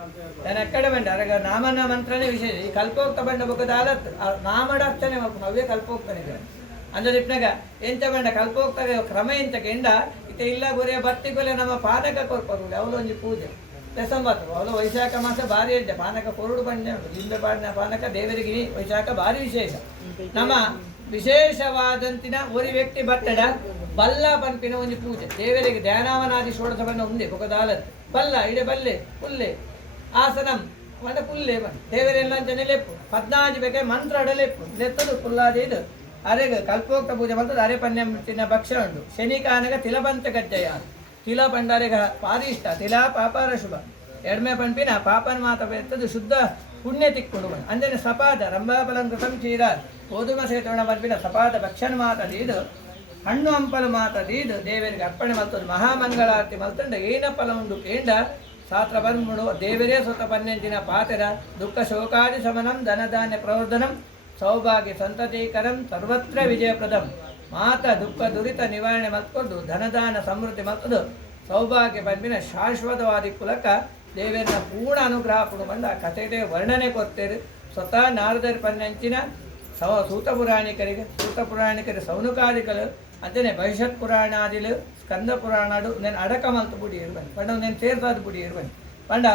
ನಾನು ಎಕ್ಕಡೆ ಬಂಡ ಅರಗ ನಾಮನ ಮಂತ್ರನೇ ವಿಶೇಷ ಈ ಕಲ್ಪೋಕ್ತ ಬಂಡ ಬುಕ್ಕದ ಆಲತ್ ನಾಮಡ ಅರ್ಚನೆ ಅವೇ ಕಲ್ಪೋಕ್ತನಿದೆ ಅಂದ್ರೆ ಇಪ್ನಾಗ ಎಂತ ಬೇಡ ಕಲ್ಪೋಕ್ತ ಕ್ರಮ ಎಂತ ಕೆಂಡ ಇತ ಇಲ್ಲ ಗುರಿಯ ಬತ್ತಿಗೊಲೆ ನಮ್ಮ ಪಾನಕ ಕೊರ್ಪರು ಅವಳು ಒಂದು ಪೂಜೆ ಡಿಸೆಂಬರ್ ಅವಳು ವೈಶಾಖ ಮಾಸ ಭಾರಿ ಇದ್ದೆ ಪಾನಕ ಕೊರಡು ಬಂಡೆ ಲಿಂಬೆ ಪಾಡಿನ ಪಾನಕ ದೇವರಿಗೆ ವೈಶಾಖ ಭಾರಿ ವಿಶೇಷ ನಮ್ಮ ವಿಶೇಷವಾದಂತಿನ ಒಂದು ವ್ಯಕ್ತಿ ಬತ್ತಡ ಬಲ್ಲ ಪಂಪಿನ ಒಂದು ಪೂಜೆ ದೇವರಿಗೆ ಧ್ಯಾನಾವನಾದಿ ಷೋಡಶ ಬಣ್ಣ ಉಂದೆ ಬೊಕದಾಲತ್ ಬಲ್ಲ ಇಡೆ ಬಲ್ಲೆ ಪುಲ್ಲೆ ಆಸನಂ ಮಂಡ ಪುಲ್ಲೆ ಬಣ್ಣ ದೇವರೆಲ್ಲ ಅಂಚನೆ ಲೆಪ್ಪು 14 ಬೇಕೆ ಮಂತ್ರ ಅಡಲೆಪ್ಪು ಲೆತ್ತದು ಪುಲ್ಲಾದಿ ಇದು ಅರೆಗ ಕಲ್ಪೋಕ್ತ ಪೂಜೆ ಬಂತದ್ದು ಅರೆ ಪನ್ಯ ಭಕ್ಷ್ಯ ಉಂಟು ಶನಿಕಾನಗ ತಿಲಬಂತ ಗಜ್ಜಯ ತಿಲ ಪಂಡಾರಿಗ ಪಾರಿಷ್ಟ ತಿಲ ಪಾಪಾರ ಶುಭ ಎಡ್ಮೆ ಪಂಪಿನ ಪಾಪನ ಮಾತ ಬೆತ್ತದು ಶುದ್ಧ ಪುಣ್ಯ ತಿಕ್ಕೊಂಡು ಬಣ್ಣ ಅಂಜನೆ ಸಪಾದ ರಂಭಾಫಲಂಕೃತಂ ಚೀರ ಗೋಧುಮ ಸೇತೋಣ ಪಂಪಿನ ಸಪಾದ ಭಕ್ಷಣ ಮಾತದೀದು ಹಣ್ಣು ಹಂಪಲು ಮಾತದೀದು ದೇವರಿಗೆ ಅರ್ಪಣೆ ಮಲ್ತದ್ದು ಮಹಾಮಂಗಳಾರತಿ ಮಲ್ತಂಡ ಏನ ಫಲ ಉಂಡು ಕೇಂಡ ಶಾಸ್ತ್ರ ಬಂದ್ಬಿಡು ದೇವರೇ ಸ್ವತಃ ಪನ್ನೆಂಟಿನ ಪಾತೆರ ದುಃಖ ಶೋಕಾದಿ ಶಮನಂ ಧನಧಾನ್ಯ ಪ್ರವರ್ಧನಂ ಸೌಭಾಗ್ಯ ಸಂತತೀಕರಂ ಸರ್ವತ್ರ ವಿಜಯಪ್ರದಂ ಮಾತ ದುಃಖ ದುರಿತ ನಿವಾರಣೆ ಮಲ್ಕೊಂಡು ಧನದಾನ ಸಮೃದ್ಧಿ ಮಲ್ತದು ಸೌಭಾಗ್ಯ ಪಂಪಿನ ಶಾಶ್ವತವಾದಿ ಕುಲಕ ದೇವರನ್ನ ಪೂರ್ಣ ಅನುಗ್ರಹ ಪುಡು ಬಂದ ಕಥೆಗೆ ವರ್ಣನೆ ಕೊಡ್ತೇವೆ ಸ್ವತಃ ನಾರದರ ಪನ್ನೆಂಚಿನ ಸೂತ ಪುರಾಣಿಕರಿಗೆ ಸೌನುಕಾದಿಗಳು ಅಂತಾನೆ ಭವಿಷ್ಯತ್ ಪುರಾಣಾದಿಲು ಸ್ಕಂದ ಪುರಾಣಾಡು నేను అడకమంత బుడి ఇరువని పండ నేను తీర్థాది బుడి ఇరువని పంಡ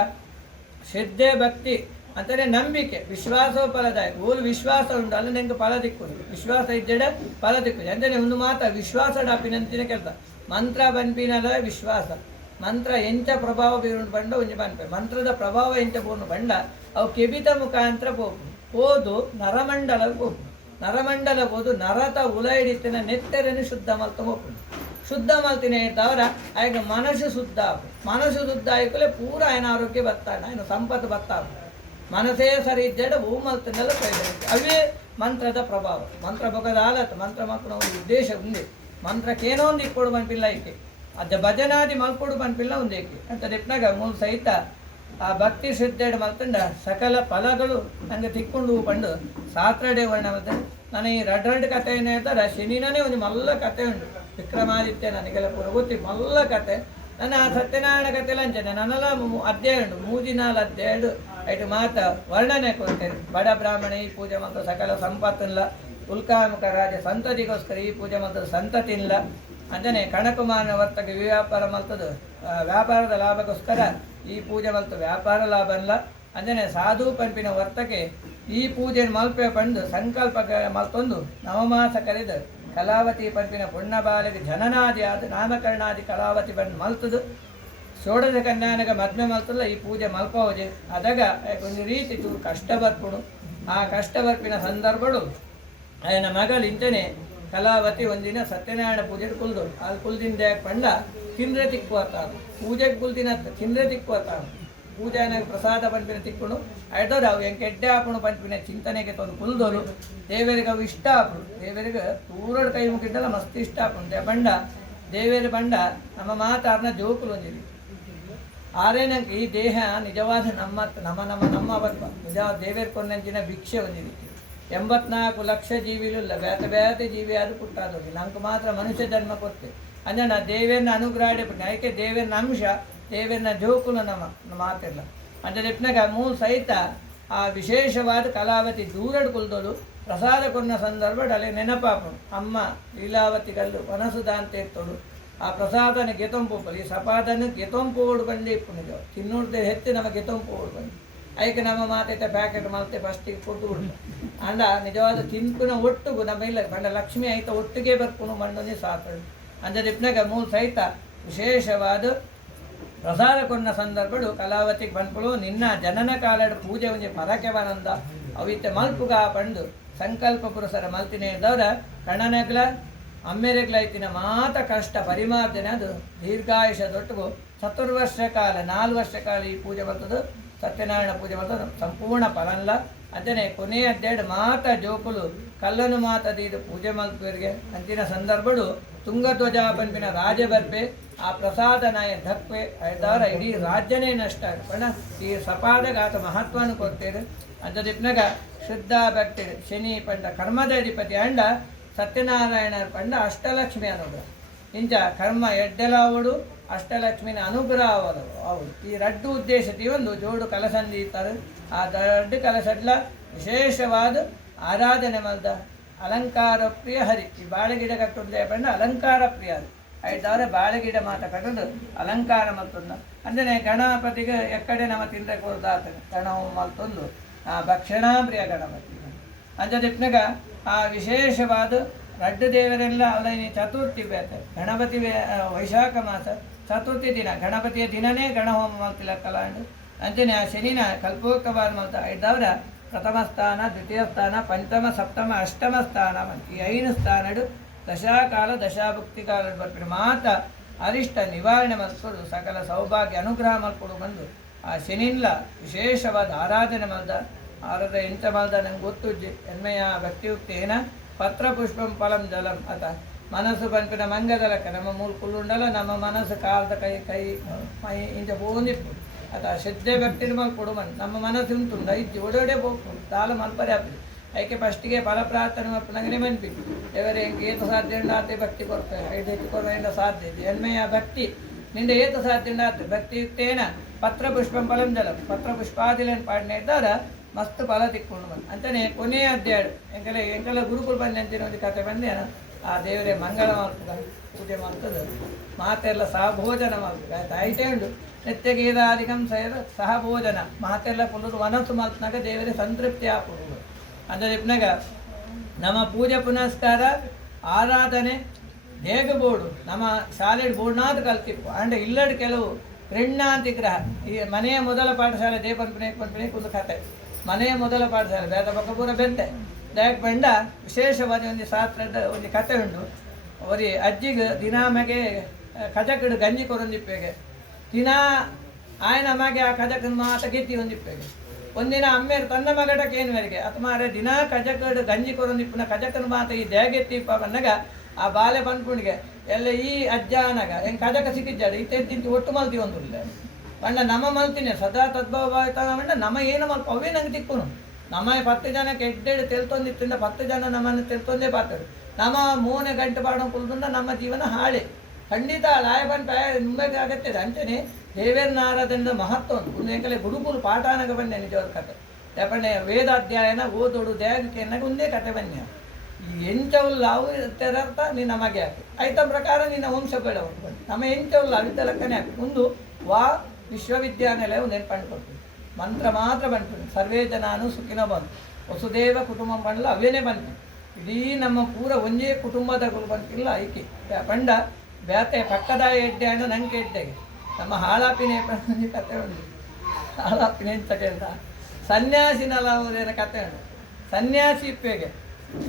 ಶ್ರದ್ಧೆ ಭಕ್ತಿ ಅಂತಾನೆ ನಂಬಿಕೆ ವಿಶ್ವಾಸೋಪಲದಾಯ ಓಲು ವಿಶ್ವಾಸ ಉಂಟಲ್ಲ ನಿಂಗೆ ಫಲ ದಿಕ್ಕುದು ವಿಶ್ವಾಸ ಇದ್ದಡೆ ಫಲ ದಿಕ್ಕುದು ಅಂತಾನೆ ಒಂದು ಮಾತ ವಿಶ್ವಾಸ ಡಾಪಿನಂತಿನ ಕೆಲಸ ಮಂತ್ರ ಬನ್ಪಿನದ ವಿಶ್ವಾಸ ಮಂತ್ರ ಎಂಚ ಪ್ರಭಾವ ಬೀರುಂಡು ಬಂಡ ಒಂಜಿ ಬನ್ಪೆ ಮಂತ್ರದ ಪ್ರಭಾವ ಎಂಚ ಪೂರ್ಣ ಬಂಡ ಅವು ಕೆಬಿತ ಮುಖಾಂತರ ಹೋದು ನರಮಂಡಲ ಹೋಗು ನರಮಂಡಲ ಹೋದು ನರತ ಉಲ ಹಿಡಿತಿನ ನೆತ್ತರೆನು ಶುದ್ಧ ಮಲ್ತ ಹೋಗ್ಕೊಂಡು ಶುದ್ಧ ಮಲ್ತಿನ ಹೇಳ್ತಾವ್ರ ಆಗ ಮನಸ್ಸು ಶುದ್ಧ ಮನಸ್ಸು ಶುದ್ಧ ಆಯ್ಕಲೆ ಪೂರ ఆయన ಆರೋಗ್ಯ ಬರ್ತಾನೆ ఆయన ಸಂಪತ್ತು ಬರ್ತಾವ ಮನಸ್ಸೇ ಸರಿ ಇದ್ದ ಭೂಮಲ್ತಿನೆಲ್ಲ ಅವೇ ಮಂತ್ರದ ಪ್ರಭಾವ ಮಂತ್ರ ಬೊಕದ ಆಲತ್ ಮಂತ್ರ ಮಕ್ಕಳ ಒಂದು ಉದ್ದೇಶ ఉంది ಮಂತ್ರಕ್ಕೇನೋ ಒಂದು ಇಕ್ಕೊಡು ಬನ್ಪಿಲ್ಲ ಈಕೆ ಅದ ಭಜನಾದಿ ಮಲ್ಕೊಡು ಬನ್ಪಿಲ್ಲ ಒಂದು ಏಕೆ ಅಂತ ನೆಪ್ನಾಗ ಮೂಲ ಸಹಿತ ಆ ಭಕ್ತಿ ಶ್ರದ್ಧೆಡು ಮಲ್ತಂಡ ಸಕಲ ಫಲಗಳು ನಂಗೆ ತಿಕ್ಕೊಂಡು ಬಂದು ಸಾತ್ರಡೆ ವರ್ಣ ಮಲ್ತಂಡು ನಾನು ಈ ರಡ್ ಕಥೆ ಏನು ಹೇಳ್ತಾರೆ ಶನಿನೇ ಒಂದು ಮಲ್ಲ ಕಥೆ ಉಂಟು ವಿಕ್ರಮಾದಿತ್ಯ ನನಗೆಲ್ಲ ಪೂರ ಗೊತ್ತಿ ಮಲ್ಲ ಕಥೆ ನನ್ನ ಸತ್ಯನಾರಾಯಣ ಕಥೆಲ್ಲ ಅಂಚನೆ ನನ್ನೆಲ್ಲ ಅಧ್ಯಾಯ ಉಂಟು 3 ಅಧ್ಯಾಯ ಐಟು ಮಾತ ವರ್ಣನೆ ಕೊಡ್ತೇನೆ ಬಡ ಬ್ರಾಹ್ಮಣ ಈ ಪೂಜೆ ಮತ್ತು ಸಕಲ ಸಂಪತ್ತಿಲ್ಲ ಉಲ್ಕಾಮುಖ ರಾಜ ಸಂತತಿಗೋಸ್ಕರ ಈ ಪೂಜೆ ಮತ್ತು ಸಂತತಿಲ್ಲ ಅಂತಾನೆ ಕಣಕುಮಾರನ ವರ್ತಕ ವ್ಯಾಪಾರ ಮಲ್ತದು ವ್ಯಾಪಾರದ ಲಾಭಕ್ಕೋಸ್ಕರ ಈ ಪೂಜೆ ಮಲ್ತು ವ್ಯಾಪಾರ ಲಾಭ ಅಲ್ಲ ಅಂತಾನೆ ಸಾಧು ಪಂಪಿನ ವರ್ತಕೆ ಈ ಪೂಜೆ ಮಲ್ಪೆ ಪಂಡು ಸಂಕಲ್ಪ ಮಲ್ತೊಂದು ನವಮಾಸ ಕರೆದು ಕಲಾವತಿ ಪಂಪಿನ ಪುಣ್ಯಬಾಲಿಗೆ ಜನನಾದಿ ಆದ ನಾಮಕರಣಾದಿ ಕಲಾವತಿ ಬಂದು ಮಲ್ತದು ಷೋಡಶ ಕನ್ಯಾನಗ ಮದ್ಮೆ ಮಲ್ತಲ್ಲ ಈ ಪೂಜೆ ಮಲ್ಪೋಜೆ ಅದಾಗ ಒಂದು ರೀತಿ ಕಷ್ಟ ಬರ್ಪುಡು ಆ ಕಷ್ಟ ಬರ್ಪಿನ ಸಂದರ್ಭಗಳು ఆయన ಮಗಳು ಇಂಟನೆ ಕಲಾವತಿ ಒಂದಿನ ಸತ್ಯನಾರಾಯಣ ಪೂಜೆ ಕುಲ್ದು ಅಲ್ಲಿ ಕುಲ್ದಿಂದ ಪಂಡ ತಿಂದ್ರೆ ತಿಕ್ಕುವತ್ತಾರು ಪೂಜೆಗೆ ಕುಲ್ದಿನ ತಿಂದ್ರೆ ತಿಕ್ಕುವತ್ತಾರು ಪೂಜೆನಾಗ ಪ್ರಸಾದ ಪಂಪಿನ ತಿಕ್ಕೊಂಡು ಆಯ್ತವ್ರು ಅವು ಹೆಂಗೆ ಕೆಡ್ಡೆ ಹಾಕೊಂಡು ಪಂಪಿನ ಚಿಂತನೆಗೆ ತಂದು ಕುಲ್ದೋರು ದೇವರಿಗೆ ಅವು ಇಷ್ಟ ಹಾಕೊಂಡು ದೇವರಿಗೆ ಪೂರಡು ಕೈ ಮುಗಿದ್ದಲ್ಲ ಮಸ್ತ್ ಇಷ್ಟ ಹಾಕೊಂಡು ಬಂಡ ದೇವರ ಬಂಡ ನಮ್ಮ ಮಾತಾಡ್ನ ಜೋಕುಲು ಒಂದಿರಿ ಆರೇನಂಗೆ ಈ ದೇಹ ನಿಜವಾದ ನಮ್ಮ ಬರ್ಬ ನಿಜ ದೇವರ ಕೊನ್ನಂಚಿನ ಭಿಕ್ಷೆ ಒಂದಿರಿ 84 ಲಕ್ಷ ಜೀವಿಲು ಬೇತೆ ಜೀವಿ ಅದು ಪುಟ್ಟಾದೋಗಿ ನಮ್ಗೆ ಮಾತ್ರ ಮನುಷ್ಯ ಜನ್ಮ ಕೊಡ್ತೇವೆ ಅಂಜನ ದೇವರನ್ನ ಅನುಗ್ರಹ ಯಾಕೆ ದೇವರನ ಅಂಶ ದೇವರನ ಜೋಕುಲು ನಮ್ಮ ಮಾತಿಲ್ಲ ಅಂತ ರೆಪ್ನಾಗ ಮೂಲ ಸಹಿತ ಆ ವಿಶೇಷವಾದ ಕಲಾವತಿ ದೂರಡು ಕುಲ್ದೋಳು ಪ್ರಸಾದ ಕೊನ್ನ ಸಂದರ್ಭದಲ್ಲಿ ನೆನಪಾಪು ಅಮ್ಮ ಲೀಲಾವತಿ ಕಲ್ಲು ವನಸುದಾಂತೆ ಎತ್ತೋಡು ಆ ಪ್ರಸಾದನ ಗೆತೊಂಪುಪ್ಪಲಿ ಸಪಾದನ ಗೆತೊಂಪೋಡು ಬಂದು ಇಪ್ಪುನಿಗೆ ತಿನ್ನೋಡ್ದೆ ಹೆತ್ತಿ ನಮ್ಮ ಗೆತೊಂಪೋಡು ಬಂದು ಐಕೆ ನಮ್ಮ ಮಾತೈತೆ ಪ್ಯಾಕೆಟ್ ಮಲ್ತೆ ಫಸ್ಟಿಗೆ ಕೊಟ್ಟು ಬಿಡ್ತು ಅಂಡ ನಿಜವಾದ ತಿನ್ಪುನ ಒಟ್ಟುಗು ನಮ್ಮ ಇಲ್ಲ ಬಂಡ ಲಕ್ಷ್ಮಿ ಐತ ಒಟ್ಟಿಗೆ ಬರ್ಪುನು ಮಣ್ಣು ಸಾತಳು ಅಂದಿಪ್ನಾಗ ಮೂಲ ಸಹಿತ ವಿಶೇಷವಾದ ಪ್ರಸಾದ ಕೊನ್ನ ಸಂದರ್ಭಡು ಕಲಾವತಿಗೆ ಬಂದ್ಪಳು ನಿನ್ನ ಜನನ ಕಾಲದ ಪೂಜೆ ಒಂಜಿ ಪರಕೆ ಬನಂದ ಅವಿತ್ತೆ ಮಲ್ಪುಗ ಪಂಡು ಸಂಕಲ್ಪ ಪುರುಷರ ಮಲ್ತಿನೇ ಇದ್ದವರ ಕಣ್ಣನೆಗ್ಲ ಅಮ್ಮೆರೆಗ್ಲ ಐತಿನ ಮಾತ ಕಷ್ಟ ಪರಿಮಾರ್ಜನೆ ಅದು ದೀರ್ಘಾಯುಷ ದೊಟ್ಟುಗು ಚತುರ್ವರ್ಷ ಕಾಲ 4 ವರ್ಷ ಕಾಲ ಈ ಪೂಜೆ ಬರ್ತದೆ ಸತ್ಯನಾರಾಯಣ ಪೂಜೆ ಬರ್ತದೆ ಸಂಪೂರ್ಣ ಫಲಲ್ಲ ಅದನ್ನೇ ಕೊನೆಯ ಅಡ್ಡೇಡು ಮಾತ ಜೋಕುಲು ಕಲ್ಲನು ಮಾತದೀದು ಪೂಜೆ ಮಲ್ಪುವರಿಗೆ ಅಂತಿನ ಸಂದರ್ಭಡು ತುಂಗಧ್ವಜ ಪಂಪಿನ ರಾಜ ಬರ್ಪೆ ಆ ಪ್ರಸಾದ ನಾಯ ಧಕ್ವೆ ಐದಾರ ಇಡೀ ರಾಜ್ಯನೇ ನಷ್ಟ ಪಣ ಈ ಸಪಾದಗ ಆತ ಮಹತ್ವವನ್ನು ಕೊಡ್ತೇವೆ ಅಂಥದಿಪ್ನಾಗ ಶ್ರದ್ಧಾ ಭಕ್ತಿ ಶನಿ ಪಂಡ ಕರ್ಮದ ಅಧಿಪತಿ ಅಂಡ ಸತ್ಯನಾರಾಯಣ ಪಂಡ ಅಷ್ಟಲಕ್ಷ್ಮಿ ಅನ್ನೋದು ಇಂಚ ಕರ್ಮ ಎಡ್ಡೆಲಾವಡು ಅಷ್ಟಲಕ್ಷ್ಮಿನ ಅನುಗ್ರಹ ಅವಳು ಈ ರಡ್ಡು ಉದ್ದೇಶ ಒಂದು ಜೋಡು ಕಲಸಂದೀತಾರೆ ಆ ದೊಡ್ಡ ಕಲಸಡ್ಲ ವಿಶೇಷವಾದ ಆರಾಧನೆ ಮಲ್ದ ಅಲಂಕಾರ ಪ್ರಿಯ ಹರಿ ಈ ಬಾಳೆಗಿಡ ಕಟ್ಟುಂದೆ ಪಂಡ ಅಲಂಕಾರ ಪ್ರಿಯ ಅದು ಐದಾರೆ ಬಾಳೆಗಿಡ ಮಾತ ಕಟ್ಟದು ಅಲಂಕಾರ ಮಲ್ತೊಂದು ಅಂದರೆ ಗಣಪತಿಗೆ ಎಕ್ಕಡೆ ನಮ್ಮ ತಿಂದ್ರೆ ಕೊಡ್ದಾತನೆ ಗಣವು ಮಲ್ತೊಂದು ಆ ಭಕ್ಷಣಾ ಪ್ರಿಯ ಗಣಪತಿ ಅಂಚದಿಪ್ನಾಗ ಆ ವಿಶೇಷವಾದ ರಡ್ಡು ದೇವರೆಲ್ಲ ಅವಲೈನಿ ಚತುರ್ಥಿ ಬೇತೆ ಗಣಪತಿ ವೈಶಾಖ ಮಾಸ ಚತುರ್ಥಿ ದಿನ ಗಣಪತಿಯ ದಿನನೇ ಗಣಹೋಮ ಮಲ್ತಿಲ್ಲ ಕಲಾಂಡು ಅಂಚನೆ ಆ ಶನಿನ ಕಲ್ಪೋಕವಾದ ಮಲ್ತ ಐದವರ ಪ್ರಥಮ ಸ್ಥಾನ ದ್ವಿತೀಯ ಸ್ಥಾನ ಪಂಚಮ ಸಪ್ತಮ ಅಷ್ಟಮ ಸ್ಥಾನ ಈ 5 ಸ್ಥಾನಡು ದಶಾಕಾಲ ದಶಾಭುಕ್ತಿ ಕಾಲ ಬರ್ಪಿನ ಮಾತ ಅರಿಷ್ಟ ನಿವಾರಣೆ ಮಲ್ಕೊಡು ಸಕಲ ಸೌಭಾಗ್ಯ ಅನುಗ್ರಹ ಮಲ್ಕೊಡು ಬಂದು ಆ ಶನಿನ್ಲ ವಿಶೇಷವಾದ ಆರಾಧನೆ ಮಲ್ದ ಆರಾಧ ಎಂತ ಮಲ್ದ ನಂಗೆ ಗೊತ್ತುಜ್ಜಿ ಹೆಮ್ಮೆಯ ಭಕ್ತಿಯುಕ್ತಿ ಏನ ಪತ್ರ ಪುಷ್ಪಂ ಫಲಂ ಜಲಂ ಅತ ಮನಸ್ಸು ಪಂಪಿನ ಮಂಗದಲಕ್ಕ ನಮ್ಮ ಮೂರು ಕುಳ್ಳುಂಡಲ ನಮ್ಮ ಮನಸ್ಸು ಕಾಲದ ಕೈ ಮೈ ಇಂಚ ಪೋಂದಿಪ್ಪು ಅತ ಶ್ರದ್ಧೆ ಭಕ್ತಿ ಮಲ್ಕೊಡು ಮನ್ ನಮ್ಮ ಮನಸ್ಸು ಉಂಟುಂಡ ಇಜ್ಜಿ ಒಡೊಡೆ ಹೋಗ್ಕೊಂಡು ದಾಲ ಮಲ್ಪರೆ ಹಾಕಿ ಐಕೆ ಫಸ್ಟಿಗೆ ಫಲ ಪ್ರಾರ್ಥನೆ ಮಪ್ಪನಂಗೆ ಮನ್ಪಿ ఎవరు ఏత సాధ్యం ఉండాలి భక్తి కొరత ఐదైతే కొరత సాధ్యం ఎన్మయ భక్తి నిండ ఏత సాధ్యం ఉండాలి భక్తియుక్తేన పత్ర పుష్పం ఫలం జలం ಪತ್ರ ಪುಷ್ಪಾದಿలను ಪಾಡಿನ ಇದ್ದಾರೆ ಮಸ್ತ್ ಫಲ ತಿಕ್ಕೊಂಡು ಬಂದು ಅಂತಾನೆ ಕೊನೆಯ ಅಧ್ಯಾಯ ಎಂಕಲ ಗುರುಕುಲ್ ಬಂದು ಅಂತಿನ ಒಂದು ಕತೆ ಬಂದೇನ ಆ ದೇವರೇ ಮಂಗಳ ಮಾಡ್ತದ ಪೂಜೆ ಮಾಡ್ತದೆ ಮಾತೆಲ್ಲ ಸಹಭೋಜನ ಮಾಡ್ತದೆ ಆಯ್ತು ಐಟೇ ಉಂಟು ನಿತ್ಯಗೀತಾಧಿಕಂ ಸಹಭೋಜನ ಮಾತೆಲ್ಲ ಪುನರು ಮನಸ್ಸು ಮಾತನಾಗ ದೇವರೇ ಸಂತೃಪ್ತಿ ಹಾಕುವುದು ಅಂತ ಇಪ್ನಾಗ ನಮ್ಮ ಪೂಜೆ ಪುನಸ್ಕಾರ ಆರಾಧನೆ ಬೇಗ ಬೋರ್ಡು ನಮ್ಮ ಶಾಲೆ ಬೋರ್ಡ್ನಾದ ಕಲ್ತಿಪ್ಪು ಅಂಡ್ ಇಲ್ಲಡ್ ಕೆಲವು ಋಣ್ಣಾಂತಿಗ್ರಹ ಈ ಮನೆಯ ಮೊದಲ ಪಾಠಶಾಲೆ ದೇಪನ್ಪಣೆ ಒಂದು ಕತೆ ಮನೆಯ ಮೊದಲ ಪಾಠಶಾಲೆ ಬೇದ ಪಕ್ಕ ಪೂರ ಬೆಂತೆ ದಯಕ್ ಬಂಡ ವಿಶೇಷವಾದ ಒಂದು ಶಾಸ್ತ್ರದ ಒಂದು ಕತೆ ಉಂಟು ಅವರಿ ಅಜ್ಜಿಗೆ ದಿನ ಮಗೆ ಕಜಕಡು ಗಂಜಿ ಕೊರೊಂದಿಪ್ಪೆಗೆ ದಿನ ಆಯ್ನ ಮಗೆ ಆ ಕಜಕನ ಮಾತ ಗೆದ್ದಿ ಒಂದಿಪ್ಪೆಗೆ ಒಂದಿನ ಅಮ್ಮೇರು ತನ್ನ ಮಗಟಕ್ಕೆ ಏನು ಮೇರೆಗೆ ಅತ್ಮಾರೆ ದಿನ ಕಜಕಡು ಗಂಜಿ ಕೊರೊಂದಿಪ್ಪನ ಕಜಕನ ಮಾತ ಈ ದೇಗೆತ್ತಿಪ್ಪ ಬಂದಾಗ ಆ ಬಾಲೆ ಬಂದ್ಪುಣಿಗೆ ಎಲ್ಲ ಈ ಅಜ್ಜಾನಾಗ ಹೆಂಗೆ ಕಜಕ ಸಿಕ್ಕಿದ್ದಾడు ಇತ್ತೆ ತಿಂತು ಒಟ್ಟು ಮಲ್ತಿ ಒಂದಿಲ್ಲ ಬಣ್ಣ ನಮ್ಮ ಮಲ್ತಿನಿ ಸದಾ ತದ್ಭವ ಬಂಡ ನಮ್ಮ ಏನು ಮಲ್ಪ ಅವೇ ನಂಗೆ ತಿಕ್ಕುನು ನಮ್ಮ 10 ಜನಕ್ಕೆ ಎಡ್ಡೆಡು ತೆಲ್ತೊಂದಿತ್ತಿಂದ 10 ಜನ ನಮ್ಮನ್ನು ತೆಲ್ತೊಂದೇ ಪಾತರು ನಮ್ಮ 3 ಗಂಟೆ ಪಾಡೋ ಕುಲ್ದುಂಡ ನಮ್ಮ ಜೀವನ ಹಾಳೆ ಖಂಡಿತ ಲಾಯ ಬಂದು ನಿಮಗೆ ಅಗತ್ಯದೆ ಅಂಚನೆ ದೇವೇರ್ನ ಆರಾಧನೆಯ ಮಹತ್ವ ಉಂಟು ಎಂಕಲೆ ಗುರುಕುಲು ಪಾಠಾನಗ ಬನ್ನೆ ನಿಜವಾದ ಕತೆ ಯಾಪಂಡೆ ವೇದಾಧ್ಯಾಯನ ಓದೋಡು ದೇಹಕ್ಕೆ ಎನ್ನಾಗ ಒಂದೇ ಕತೆ ಬನ್ನಿ ಎಂಚವುಲ್ಲ ಅವು ತೆರರ್ಥ ನಿನ್ನ ಮಗೆ ಹಾಕಿ ಆಯ್ತ ಪ್ರಕಾರ ನಿನ್ನ ವಂಶ ಬೇಡ ಬಂದು ನಮ್ಮ ಎಂಚವುಲ್ಲ ಅವಿದ್ದ ಲೆಕ್ಕನೇ ಹಾಕಿ ಒಂದು ವಾ ವಿಶ್ವವಿದ್ಯಾನಿಲಯ ಒಂದು ನೆನ್ಪಂಡು ಕೊಡ್ತೀನಿ ಮಂತ್ರ ಮಾತ್ರ ಬಂದ್ಬಿಡಿ ಸರ್ವೇ ಜನಾನು ಸುಖಿನ ಬಂದು ವಸುದೇವ ಕುಟುಂಬ ಬಂಡಲ ಅವೇನೇ ಬಂತು ಇಡೀ ನಮ್ಮ ಪೂರ ಒಂದೇ ಕುಟುಂಬದ ಗುರು ಬಂತಿಲ್ಲ ಐಕಿ ಬಂಡ ಬ್ಯಾತೆ ಪಕ್ಕದ ಎಡ್ಡೆ ಹಣ್ಣು ನಂಗೆ ಎಡ್ಡೆಗೆ ನಮ್ಮ ಹಾಳಾಪಿನೇ ಕತೆ ಉಂಟು ಹಾಳಾಪಿನೇ ಅಂತ ಸನ್ಯಾಸಿನಲ್ಲದೇನ ಕತೆ ಉಂಟು ಸನ್ಯಾಸಿ ಇಪ್ಪೆಗೆ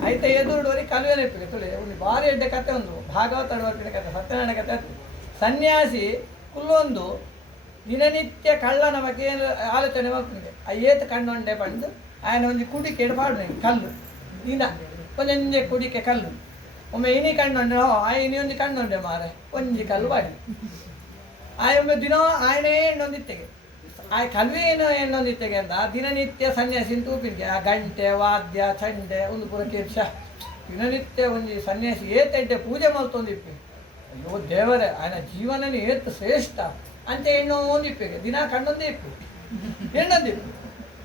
ಆಯ್ತ ಎದುರುಡೋರಿ ಕಲುವೆನ ಇಪ್ಪಿಗೆ ತುಳಿ ಒಂದು ಭಾರಿ ಎಡ್ಡೆ ಕತೆ ಒಂದು ಭಾಗವತ ಅಡುವರ್ಪಿನ ಕತೆ ಸತ್ಯನಾರಾಯಣ ಕತೆ ಸನ್ಯಾಸಿ ಕುಲ್ಲೊಂದು ದಿನನಿತ್ಯ ಕಳ್ಳನ ಬಗ್ಗೆ ಆಲೋಚನೆ ಮಾಡ್ಕೊಂಡಿದೆ ಏತು ಕಣ್ಣೊಂಡೆ ಬಂದು ఆయన ಒಂದು ಕುಡಿಕೆ ಎಡಪಾಡು ಕಲ್ಲು ದಿನ ಒಂದೊಂದೇ ಕುಡಿಕೆ ಕಲ್ಲು ಒಮ್ಮೆ ಇನಿ ಕಣ್ಣೊಂಡೆ ಇನಿ ಒಂದು ಕಣ್ಣೊಂಡೆ ಮಾರೆ ಒಂಜಿ ಕಲ್ಲು ಬಾಡಿ ಒಮ್ಮೆ ದಿನ ఆయనే ಎಣ್ಣೊಂದಿತ್ತೆಗೆ ಆ ಕಲ್ವಿ ಏನು ಎಣ್ಣೊಂದಿತ್ತೆಗೆ ಅಂತ ದಿನನಿತ್ಯ ಸನ್ಯಾಸಿನ ತೂಪಿನ್ಗೆ ಆ ಗಂಟೆ ವಾದ್ಯ ಚಂಡೆ ಒಂದು ಪೂರ ಕೀರ್ಷ ದಿನನಿತ್ಯ ಒಂದು ಸನ್ಯಾಸಿ ಏತೆಡ್ಡೆ ಪೂಜೆ ಮಲ್ತೊಂದಿಪ್ಪಿ ಅಯ್ಯೋ ದೇವರೇ ఆయన ಜೀವನನೇ ಏತು ಶ್ರೇಷ್ಠ ಅಂತ ಹೆಣ್ಣು ಒಂದಿಪ್ಪಿಗೆ ದಿನ ಕಣ್ಣೊಂದೇ ಇಪ್ಪು ಹೆಣ್ಣೊಂದಿಪ್ಪು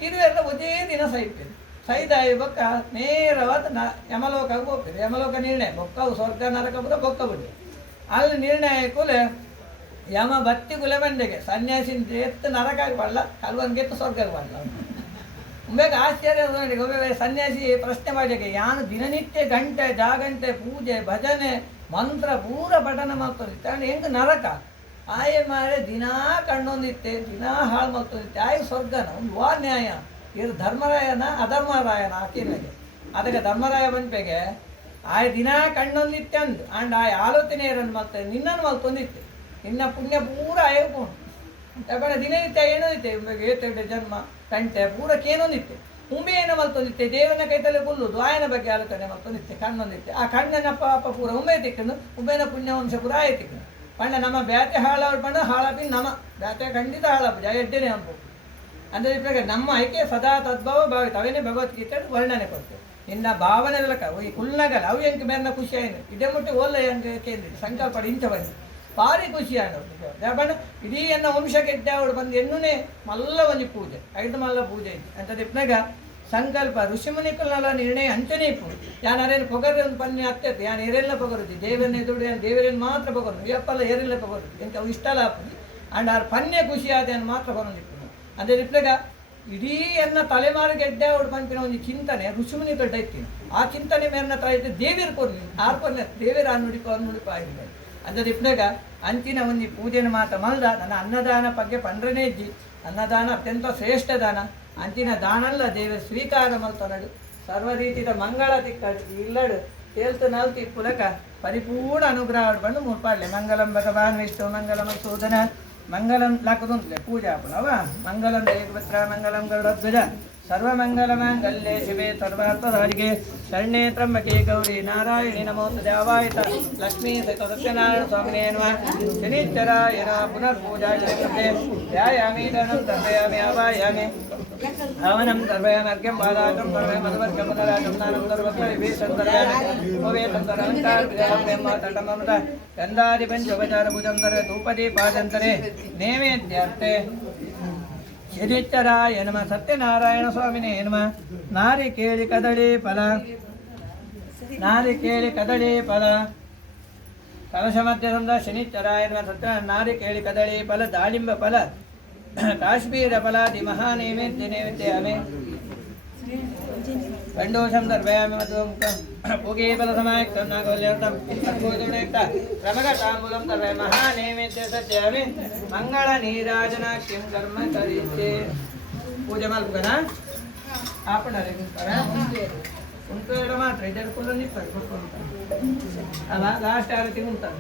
ಇದು ಎಲ್ಲ ಒಂದೇ ದಿನ ಸಹಿಪ್ಪೆ ಸೈದಾಯಿ ಬೊಕ್ಕ ನೇರವಾದ ಯಮಲೋಕಕ್ಕೆ ಹೋಗ್ತದೆ. ಯಮಲೋಕ ನಿರ್ಣಯ ಬೊಕ್ಕವು ಸ್ವರ್ಗ ನರಕ ಬುಡ ಬೊಕ್ಕ ಬಿಡಿ ಅಲ್ಲಿ ನಿರ್ಣಯ ಕೂಲೆ ಯಮ ಬತ್ತಿ ಕುಲೆ ಬಂಡೆಗೆ ಸನ್ಯಾಸಿನ ಎತ್ತು ನರಕಾಗಿ ಬರಲ್ಲ ಕಲ್ವನ್ಗೆತ್ತು ಸ್ವರ್ಗಕ್ಕೆ ಬರಲ್ಲ. ಬೇಗ ಆಶ್ಚರ್ಯ ನೋಡಿ ಸನ್ಯಾಸಿ ಪ್ರಶ್ನೆ ಮಾಡಿಗೆ ಯಾನು ದಿನನಿತ್ಯ ಗಂಟೆ ಜಾಗಂಟೆ ಪೂಜೆ ಭಜನೆ ಮಂತ್ರ ಪೂರ ಪಠನ ಮಾಡ್ತೊಂದಿತ್ತೆ ಅಂದ್ರೆ ಹೆಂಗೆ ನರಕ ಆಯೆ ಮಾರೆ ದಿನಾ ಕಣ್ಣೊಂದಿತ್ತೆ ದಿನಾ ಹಾಳು ಮಾಡ್ತೊಂದಿತ್ತೆ ಆಯ್ ಸ್ವರ್ಗನ ಒಂದು ವಾ ನ್ಯಾಯ ಇದು ಧರ್ಮರಾಯನ ಅಧರ್ಮರಾಯನ ಆಕಿನಾಗೆ ಅದಕ್ಕೆ ಧರ್ಮರಾಯ ಬಂದ್ಪೆಗೆ ಆಯ್ ದಿನಾ ಕಣ್ಣೊಂದಿತ್ತೆ ಅಂದು ಅಂಡ್ ಆಯ್ ಆಲೋಚನೆ ಇರನ್ನು ಮಾಡ್ತೇವೆ ನಿನ್ನನ್ನು ಮಲ್ತೊಂದಿತ್ತೆ ನಿನ್ನ ಪುಣ್ಯ ಪೂರ ಆಯ್ಕೊಂಡು ತಗೊಂಡ ದಿನನಿತ್ಯ ಏನೋದಿತ್ತೆ ಏತೆರಡು ಜನ್ಮ ಕಂಟೆ ಪೂರಕ್ಕೆ ಏನೊಂದಿತ್ತೆ ಉಂಬೆ ಏನೋ ಮಲ್ತೊಂದಿತ್ತೆ ದೇವನ ಕೈತಲೆ ಕೊಲ್ಲುದು ಆಯನ ಬಗ್ಗೆ ಆಲೋಚನೆ ಮಲ್ತೊಂದಿತ್ತೆ ಕಣ್ಣೊಂದಿತ್ತೆ ಆ ಕಣ್ಣನ ಪಾಪ ಪೂರ ಉಂಬೆ ತಿಕ್ಕನು ಉಂಬೆನ ಪುಣ್ಯವಂಶ ಪೂರ ಆಯ್ತಿಕ್ಕನು ಪಂಡ ನಮ್ಮ ಬ್ಯಾತೆ ಹಾಳಾಡ್ ಪಂಡ ಹಾಳಾಪಿ ನಮ್ಮ ಬ್ಯಾತೆ ಖಂಡಿತ ಹಾಳಾಪ ಎಡ್ಡೆನೆ ಅಂಬು ಅಂದರೆ ಪ್ರಕಾರ ನಮ್ಮ ಐಕ್ಯ ಸದಾ ತದ್ಭಾವ ಭಾವಿತ ಅವೇನೇ ಭಗವದ್ಗೀತೆ ವರ್ಣನೆ ಕೊಡ್ತೇವೆ ನಿನ್ನ ಭಾವನೆ ಈ ಕುಲ್ನಗಲ ಅವು ಹೆಂಗೆ ಮೇರ್ನ ಖುಷಿ ಆಯ್ತು ಇದೇ ಮುಟ್ಟಿ ಓಲ್ಲ ಹೆಂಗೆ ಕೇಂದ್ರ ಸಂಕಲ್ಪ ಇಂಥ ಬಂದು ಭಾರಿ ಖುಷಿ ಆಡೋದು ಇಡೀ ಎನ್ನ ವಂಶಕ್ಕೆ ಅವಳು ಬಂದು ಎನ್ನುನೇ ಮಲ್ಲ ಒಂದು ಪೂಜೆ 5 ಮಲ್ಲ ಪೂಜೆ ಇತ್ತು ಅಂತ ದಿಪ್ನಾಗ ಸಂಕಲ್ಪ ಋಷಿಮುನಿಕಲ್ನೆಲ್ಲ ನಿರ್ಣಯ ಅಂಚನೆ ಇಪ್ಪು ಯಾನು ಅರೇನು ಪೊಗರೆ ಒಂದು ಪನ್ನೆ ಹತ್ತೈತೆ ಯಾನು ಎರೆಲ್ಲ ಪೊಗರುದು ದೇವರನ್ನೇ ದುಡ್ಡು ದೇವರನ್ನು ಮಾತ್ರ ಪೊಗರು ಇವಪ್ಪಲ್ಲ ಎರೆಲ್ಲ ಪೊಗರು ಎಂತ ಅವು ಇಷ್ಟ ಅಲ್ಲ ಹಾಪುದು ಅಂಡ್ ಅವ್ರ ಪನ್ನೆ ಖುಷಿ ಆದೇನು ಮಾತ್ರ ಬರೋದಿಪ್ಪು ಅಂದರೆ ದಿಪ್ನಾಗ ಇಡೀ ಎನ್ನ ತಲೆಮಾರು ಗೆಡ್ಡೆ ಅವಳು ಪಂಪಿನ ಒಂದು ಚಿಂತನೆ ಋಷಿಮುನಿಕಲ್ ಇತ್ತೀನಿ ಆ ಚಿಂತನೆ ಮೇರನ್ನ ತರ ಇದ್ದು ದೇವಿರು ಕೊರ್ಲಿ ಆರು ಕೊರ್ಲೆ ದೇವರ ನುಡಿಪ ಆಗಿದೆ ಅಂದರೆ ಇಪ್ನಾಗ ಅಂಚಿನ ಒಂದು ಪೂಜೆನ ಮಾತ ಮಲ್ದ ನನ್ನ ಅನ್ನದಾನ ಬಗ್ಗೆ ಪಂಡ್ರನೇ ಇಜ್ಜಿ ಅನ್ನದಾನ ಅತ್ಯಂತ ಶ್ರೇಷ್ಠ ದಾನ ಅಂಚಿನ ದಾನಲ್ಲ ದೇವ ಸ್ವೀಕಾರ ಮಲ್ತನಡು ಸರ್ವ ರೀತಿಯ ಮಂಗಳ ತಿಕ್ಕಡು ಇಲ್ಲಡು ತೇಲ್ತು ನಾಲ್ಕು ಪುಲಕ ಪರಿಪೂರ್ಣ ಅನುಗ್ರಹ ಬಂದು ಮುರ್ಪಾಡ್ಲೆ ಮಂಗಲಂ ಭಗವಾನ್ ವಿಷ್ಣು ಮಂಗಲಂ ಸೂದನ ಮಂಗಲಂ ಲಾಕುದುಂತ್ಲೆ ಪೂಜೆ ಅವ ಮಂಗಲಂ ದೇವಪುತ್ರ ಮಂಗಲಂ ಗರುಡಧ್ವಜ ಸರ್ವಮಂಗಲಮಾಂಗಲ್ಯೆ ಶಿವೆ ಸರ್ವಾರ್ಥಧಾರಿಗೆ ಶರಣ್ಯೇ ತ್ರ್ಯಂಬಕೆ ಗೌರಿ ನಾರಾಯಣಿ ನಮೋಸ್ತುತೆ ಅವಾಯಿತ ಲಕ್ಷ್ಮೀ ಸತ್ಯನಾರಾಯಣ ಸ್ವಾಮಿನೇ ನಮಃ ಶನಿಶ್ಚರಾಯ ನಮಃ ಪುನರ್ಪೂಜಾ ಕೃತೆ ಧ್ಯಾಯಾಮಿ ಧನಂ ತರ್ಪಯಾಮಿ ಅವಾಯಾಮಿ ಅವನಂ ತರ್ಪಯಾಮಿ ಅರ್ಘ್ಯಂ ಪಾದಾಚಂ ತರ್ಪಯಾಮಿ ಮಧುವರ್ಘ್ಯಂ ಪುನರಾಚಂ ಸ್ನಾನಂ ತರ್ಪಯಾಮಿ ಸಂತರ್ಪಯಾಮಿ ಭವೇತಂ ತರಂಕಾರ ವಿಜಯಂ ತಟಮಮೃತ ಗಂಧಾದಿ ಪಂಚೋಪಚಾರ ಭುಜಂ ತರ ಧೂಪದೀಪಾದಂತರೆ ನೈವೇದ್ಯಾರ್ತೆ ಶನಿಶ್ಚರಾಯ ನಮಃ ಸತ್ಯನಾರಾಯಣ ಸ್ವಾಮಿನೇ ನಮಃ ನಾರಿಕೇಳಿ ಕದಳಿ ಫಲ ಕಲಶ ಮಧ್ಯದಿಂದ ಶನಿಶ್ಚರಾಯ ನಮಃ ಸತ್ಯ ನಾರಿಕೇಳಿ ಕದಳಿ ಫಲ ದಾಳಿಂಬ ಫಲ ಕಾಶ್ಮೀರ ಫಲಾದಿ ಮಹಾನೈವೇದ್ಯ ಕಂಡೋಷಂ ದರ್ಭಯಾಮಿ ಮಧುವಂ ಭೋಗೇ ಫಲಸಮಾಯುಕ್ತಂ ನಾಗವಲ್ಯರ್ಥಂ ಅದ್ಭುತಗುಣಯುಕ್ತ ಕ್ರಮಗತಾಂಬೂಲಂ ದರ್ಭಯಾಮಿ ಮಹಾನೈವೇದ್ಯ ಸತ್ಯಾಮಿ ಮಂಗಳ ನೀರಾಜನಾಖ್ಯಂ ಕರ್ಮ ಕರಿಷ್ಯೆ ಪೂಜೆ ಮಲ್ಪನ ಆಪಣರೆ ಉಂಟು ಮಾತ್ರ ಇದರ ಕುಲ್ಲ ನಿಪ್ಪ ಅಲ್ಲ ಲಾಸ್ಟ್ ಆರತಿ ಉಂಟು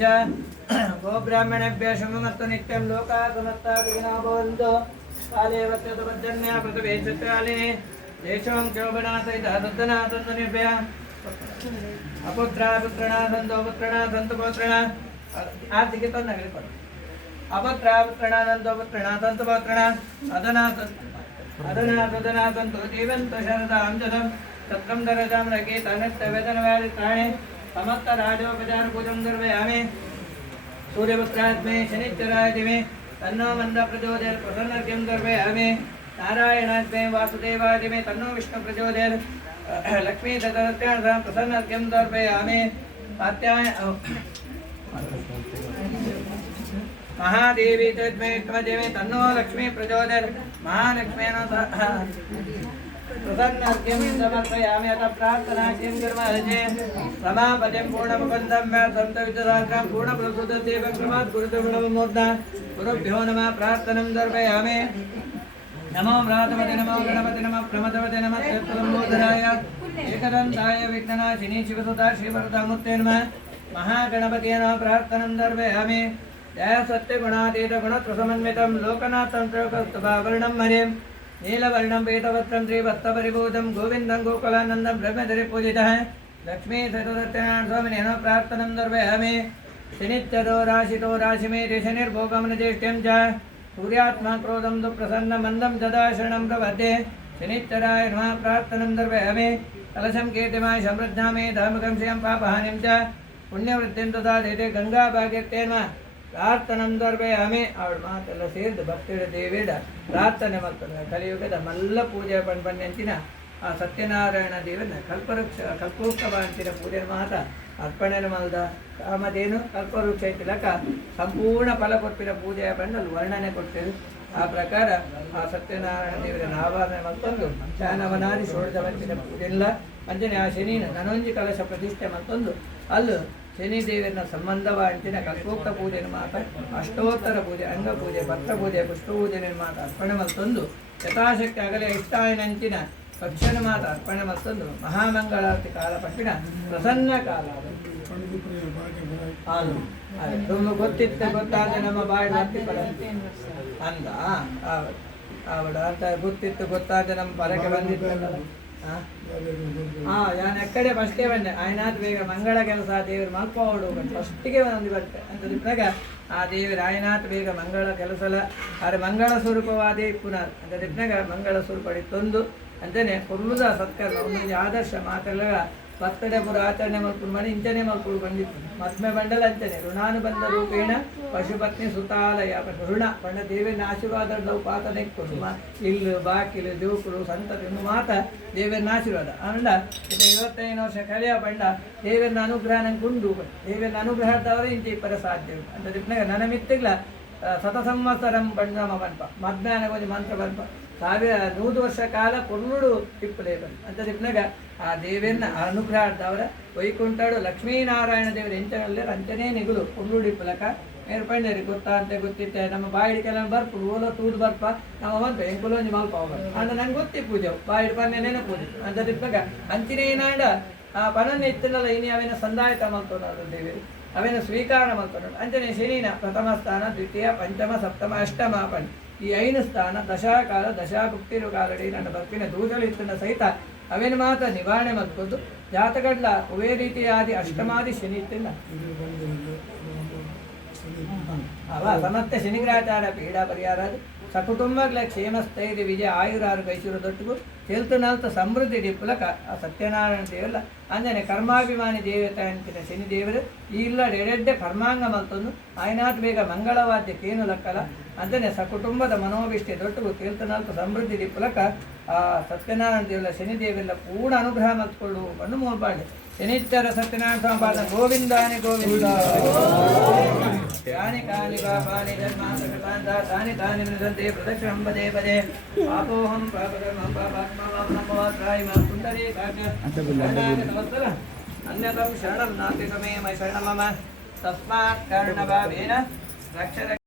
च गोब्राह्मणेभ्यः शुभमस्तु नित्यं लोकाः समस्ताः सुखिनः भवन्तु काले वत्यतपज्जन्य प्रतिवेशकालिने देशों क्षोभनाथैतः दुर्धनाथन्दनिभ्यः अपुत्रा पुत्रणा सन्तो पुत्रणा सन्तु पुत्रणा आर्थिक तो नगरी पर अपुत्रा पुत्रणा सन्तो पुत्रणा सन्तु पुत्रणा अदना सन्तु जीवन्तु शरदां जलं तत्रं दरजां रकेत अनर्थवेदनवादित्राणे समस्त राजोपचार पूजं निर्वयामि सूर्यपुत्रात्मे शनिश्चराय दिवे तन्नो मन्द प्रचोदयात् प्रसन्नर्घ्यं निर्वयामि नारायणात्मे वासुदेवाय दिवे तन्नो विष्णु प्रचोदयात् लक्ष्मी दत्तात्रेयं प्रसन्नर्घ्यं निर्वयामि कात्याय महादेवी तस्मै त्वदेवे तन्नो लक्ष्मी प्रचोदयात् महालक्ष्मेन प्रसन्नर्घ्यं समर्पयामि अतः प्रार्थना किं कुर्महे समापतिं पूर्णमुकुन्दं मे सन्तविद्यासाग्रं पूर्णप्रसूतदेवं क्रमात् गुरुदेवनमोर्धा गुरुभ्यो नमः प्रार्थनं दर्पयामि नमो व्रातपते नमो गणपते नमः प्रमदपते नमः चतुर्मोदराय एकदन्ताय विघ्ननाशिनी शिवसुता श्रीवरदामूर्ते नमः महागणपतये नमः प्रार्थनं दर्पयामि जय सत्यगुणातीत गुणत्रसमन्वितं लोकनाथं त्रिलोकस्तुभावर्णं हरिं नीलवर्णं पीतवस्त्रं श्रीवत्सपरिभूतं गोविन्दं गोकुलानन्दं ब्रह्मधरे पूजितः लक्ष्मी सत्यनारायण स्वामिने नमः प्रार्थनं दर्पयामि शनित्यदो राशितो राशिमेति शनिर्भोगमनज्येष्ठ्यं च सूर्यात्मा क्रोधं दुःप्रसन्न मन्दं सदा शरणं प्रपद्ये शनिश्चराय नमः प्रार्थनं दर्पयामि कलशं कीर्तिमाय समृद्धामि धामकं श्रियं पापहानिं च पुण्यवृद्धिं तथा देते गङ्गाभाग्यत्ते नमः ಪ್ರಾರ್ಥನಂ ದರ್ಪಯಾಮಿ ಅವಳ ಮಾತೆಲ್ಲ ಸೇರಿದು ಭಕ್ತಿಯ ದೇವಿಡ ಪ್ರಾರ್ಥನೆ ಮಾಡ್ತಾರೆ ಕಲಿಯುಗದ ಮಲ್ಲ ಪೂಜೆ ಪಂಪನ್ಯಂಚಿನ ಆ ಸತ್ಯನಾರಾಯಣ ದೇವನ ಕಲ್ಪವೃಕ್ಷ ಅಂಚಿನ ಪೂಜೆ ಮಾತ ಅರ್ಪಣೆ ಮಲ್ದ ಕಾಮಧೇನು ಕಲ್ಪವೃಕ್ಷ ಇತಿಲಕ ಸಂಪೂರ್ಣ ಫಲ ಕೊಟ್ಟಿನ ಪೂಜೆಯ ಬಂಡಲ್ಲಿ ವರ್ಣನೆ ಕೊಟ್ಟಿರು ಆ ಪ್ರಕಾರ ಆ ಸತ್ಯನಾರಾಯಣ ದೇವರನ್ನು ಆವಾಹನೆ ಮತ್ತೊಂದು ಶಾನವನಾದಿ ಷೋಡಶ ವಂಚಿನ ಪೂಜೆ ಇಲ್ಲ ಅಂಜನೆ ಆ ಶನಿನ ನನೊಂಜಿ ಕಲಶ ಪ್ರತಿಷ್ಠೆ ಮತ್ತೊಂದು ಅಲ್ಲೂ ಶನಿ ದೇವರನ್ನ ಸಂಬಂಧವಾಂಚಿನ ಕಲ್ಪೋಕ್ತ ಪೂಜೆ ಮಾತ ಅಷ್ಟೋತ್ತರ ಪೂಜೆ ಅಂಗ ಪೂಜೆ ಭಕ್ತ ಪೂಜೆ ಪುಷ್ಪ ಪೂಜೆ ಮಾತ ಅರ್ಪಣೆ ಮತ್ತೊಂದು ಯಥಾಶಕ್ತಿ ಅಗಲೇ ಇಷ್ಟಾಯನಂಚಿನ ಪಕ್ಷನ ಮಾತ ಅರ್ಪಣೆ ಮತ್ತೊಂದು ಮಹಾಮಂಗಳಾರತಿ ಕಾಲ ಪಟ್ಟಿನ ಪ್ರಸನ್ನ ಕಾಲ ತುಂಬ ಗೊತ್ತಿತ್ತು ಗೊತ್ತಾದ ನಮ್ಮ ಬಾಯಿ ಅಂದ ಅವಡ ಅಂತ ಗೊತ್ತಿತ್ತು ಗೊತ್ತಾದ ನಮ್ಮ ಪರಕ್ಕೆ ಬಂದಿತ್ತಲ್ಲ ನಾನು ಎಕ್ಕಡೆ ಫಸ್ಟೇ ಬಂದೆ ಆಯ್ನಾತ್ ಬೇಗ ಮಂಗಳ ಕೆಲಸ ದೇವರು ಮಲ್ಪ ಹೊಡು ಫಸ್ಟಿಗೆ ಒಂದು ಬರ್ತೇ ಅಂತ ದಿಪ್ಪಾಗ ಆ ದೇವರು ಆಯ್ನಾತ್ ಬೇಗ ಮಂಗಳ ಕೆಲಸಲ ಆದರೆ ಮಂಗಳ ಸ್ವರೂಪವಾದೇ ಪುನಃ ಅಂತ ದಿಪ್ಪಾಗ ಮಂಗಳ ಸ್ವರೂಪ ತಂದು ಅಂತೇನೆ ಕೊಲ್ಲುದ ಸತ್ಕರ್ಮ ಒಂದು ಆದರ್ಶ ಮಾತೆಲ್ಲ ಬರ್ತಡೇ ಪುರ ಆಚರಣೆ ಮಾಡ್ಕೊಂಡು ಮಾಡಿ ಇಂಚನೆ ಮಾಡ್ಕೊಂಡು ಬಂದಿತ್ತು ಮದ್ಮೆ ಬಂಡಲ ಅಂಚನೆ ಋಣಾನುಬಂಧ ರೂಪೇಣ ಪಶುಪತ್ನಿ ಸುತಾಲಯ ಋಣ ಬಂಡ ದೇವನ ಆಶೀರ್ವಾದ ನಾವು ಪಾತ ನೆಕ್ಕೊಂಡು ಇಲ್ಲು ಬಾಕಿಲು ಜೋಕುಲು ಸಂತತಿ ಮಾತ ದೇವರನ್ನ ಆಶೀರ್ವಾದ ಆಮೇಲೆ 25 ವರ್ಷ ಕಲಿಯ ಬಂಡ ದೇವರನ್ನ ಅನುಗ್ರಹ ನಂಗೆ ಉಂಡು ದೇವರನ್ನ ಅನುಗ್ರಹದವರೇ ಇಂಚೆ ಇಪ್ಪರ ಸಾಧ್ಯ ಅಂತ ದಿಪ್ನಾಗ ನನ್ನ ಮಿತ್ತಿಗ್ಲ ಶತ ಸಂವತ್ಸರಂ ಬಂಡಮ ಬನ್ಪ ಮಧ್ಯಾಹ್ನ ಕೊಂಚ ಮಂತ್ರ ಬನ್ಪ 100 ವರ್ಷ ಕಾಲ ಕೊಲ್ಲುಡು ತಿಪ್ಪಲೇ ಬಂದು ಅಂತ ದಿಪ್ನಾಗ ಆ ದೇವರನ್ನ ಅನುಗ್ರಹ ಆಡ್ದವರ ವೈಕುಂಠಡು ಲಕ್ಷ್ಮೀನಾರಾಯಣ ದೇವರ ಎಂಚನಲ್ಲೇ ಅಂಚನೇ ನಿಗುಲು ಕೊಲ್ಲುಡು ಇಪ್ಪಲಕ ಮೇರ್ಪಂಡೇರಿ ಗೊತ್ತಾ ಅಂತ ಗೊತ್ತಿತ್ತೆ ನಮ್ಮ ಬಾಯಿಡಿ ಕೆಲವು ಬರ್ಪುಡು ಓಲೋ ತೂದು ಬರ್ಪ ನಮ್ಮ ಬಂತು ಎಂಕುಲೊಂಜಿ ಮಲ್ಪ ಹೋಗೋದು ಅಂತ ನಂಗೆ ಗೊತ್ತಿ ಪೂಜೆ ಬಾಯಿಡಿ ಪನ್ನೇನೇನೆ ಪೂಜೆ ಅಂತ ದಿಪ್ನಾಗ ಅಂಚಿನೇನಾಡ ಆ ಪನನ್ನ ಎತ್ತಿನಲ್ಲ ಇನಿ ಅವೇನ ಸಂದಾಯತ ಮಲ್ತೋನಾದ್ರು ದೇವರು ಅವೇನ ಸ್ವೀಕಾರ ಮಲ್ತೋನಾಡು ಅಂಚನೆ ಶನಿನ ಪ್ರಥಮ ಸ್ಥಾನ ದ್ವಿತೀಯ ಪಂಚಮ ಸಪ್ತಮ ಅಷ್ಟಮ ಪನ್ ಈ 5 ಸ್ಥಾನ ದಶಾಕಾಲ ದಶಾಭುಕ್ತಿರು ಕಾಲಡಿ ನನ್ನ ಭಕ್ತಿನ ದೂಜಲಿತ್ತನ ಸಹಿತ ಅವೇನು ಮಾತ್ರ ನಿವಾರಣೆ ಮಲ್ಕೊಂಡು ಜಾತಕಡ್ಲ ಒವೇ ರೀತಿಯಾದಿ ಅಷ್ಟಮಾದಿ ಶನಿ ಇತ್ತಿಲ್ಲ ಅವ ಸಮಸ್ತ ಶನಿಗ್ರಹಾಚಾರ ಪೀಡಾ ಪರಿಹಾರ ಸಕುಟುಂಬಗಳ ಕ್ಷೇಮ ಸ್ಥೈರ್ಯ ವಿಜಯ ಆಯುರಾರು ಐಶ್ವರ್ಯದೊಟ್ಟಿಗೂ ನಾಲ್ಕು ಸಮೃದ್ಧಿ ಡಿಪ್ಪುಲಕ ಆ ಸತ್ಯನಾರಾಯಣ ದೇವಲ್ಲ ಅಂಜನೆ ಕರ್ಮಾಭಿಮಾನಿ ದೇವತೆ ಅಂತಿನ ಶನಿ ದೇವರು ಈ ಇಲ್ಲ ಎಡೆಡ್ಡೆ ಕರ್ಮಾಂಗ ಮಲ್ತೊಂದು ಆಯ್ನಾತ್ ಬೇಗ ಮಂಗಳವಾದ್ಯ ಕೇನು ಲಕ್ಕಲ ಅಂಜನೆ ಸಕುಟುಂಬದ ಮನೋಭಿಷ್ಟೆ ದೊಟ್ಟಿಗೂ ನಾಲ್ಕು ಸಮೃದ್ಧಿ ಡಿಪ್ಪುಲಕ ಆ ಸತ್ಯನಾರಾಯಣ ದೇವಲ್ಲ ಶನಿ ದೇವೆಲ್ಲ ಪೂರ್ಣ ಅನುಗ್ರಹ ಮಲ್ತ್ಕೊಳ್ಳು ಬಂದು ಮೂರ್ಪಾಡಿ ಶನಿಶ್ಚರ ಸತ್ಯನಾರಾಯಣ ಸಂಪಾದ ಗೋವಿಂದಾನಿ ಗೋವಿಂದ ಯಾನಿ ಕಾನಿ ಪಾಪಾನಿ ತಾನಿ ತಾನಿ ಮೃದಂತೆ ಪ್ರದಕ್ಷಿಣಂ ಪದೇ ಪದೇ ಪಾಪೋಹಂ ಪಾಪಕರ್ಮಂ ಪಾಪಾತ್ಮವಾಂ ನಮೋತ್ರಾಯಿ ಮಾ ಪುಂಡರೀ ಕಾಕ್ಯ ಅನ್ಯತಂ ಶರಣಂ ನಾಸ್ತಿ ತಮೇ ಮೈ ಶರಣಮಮ ತಸ್ಮಾತ್ ಕಾರಣಭಾವೇನ ರಕ್ಷ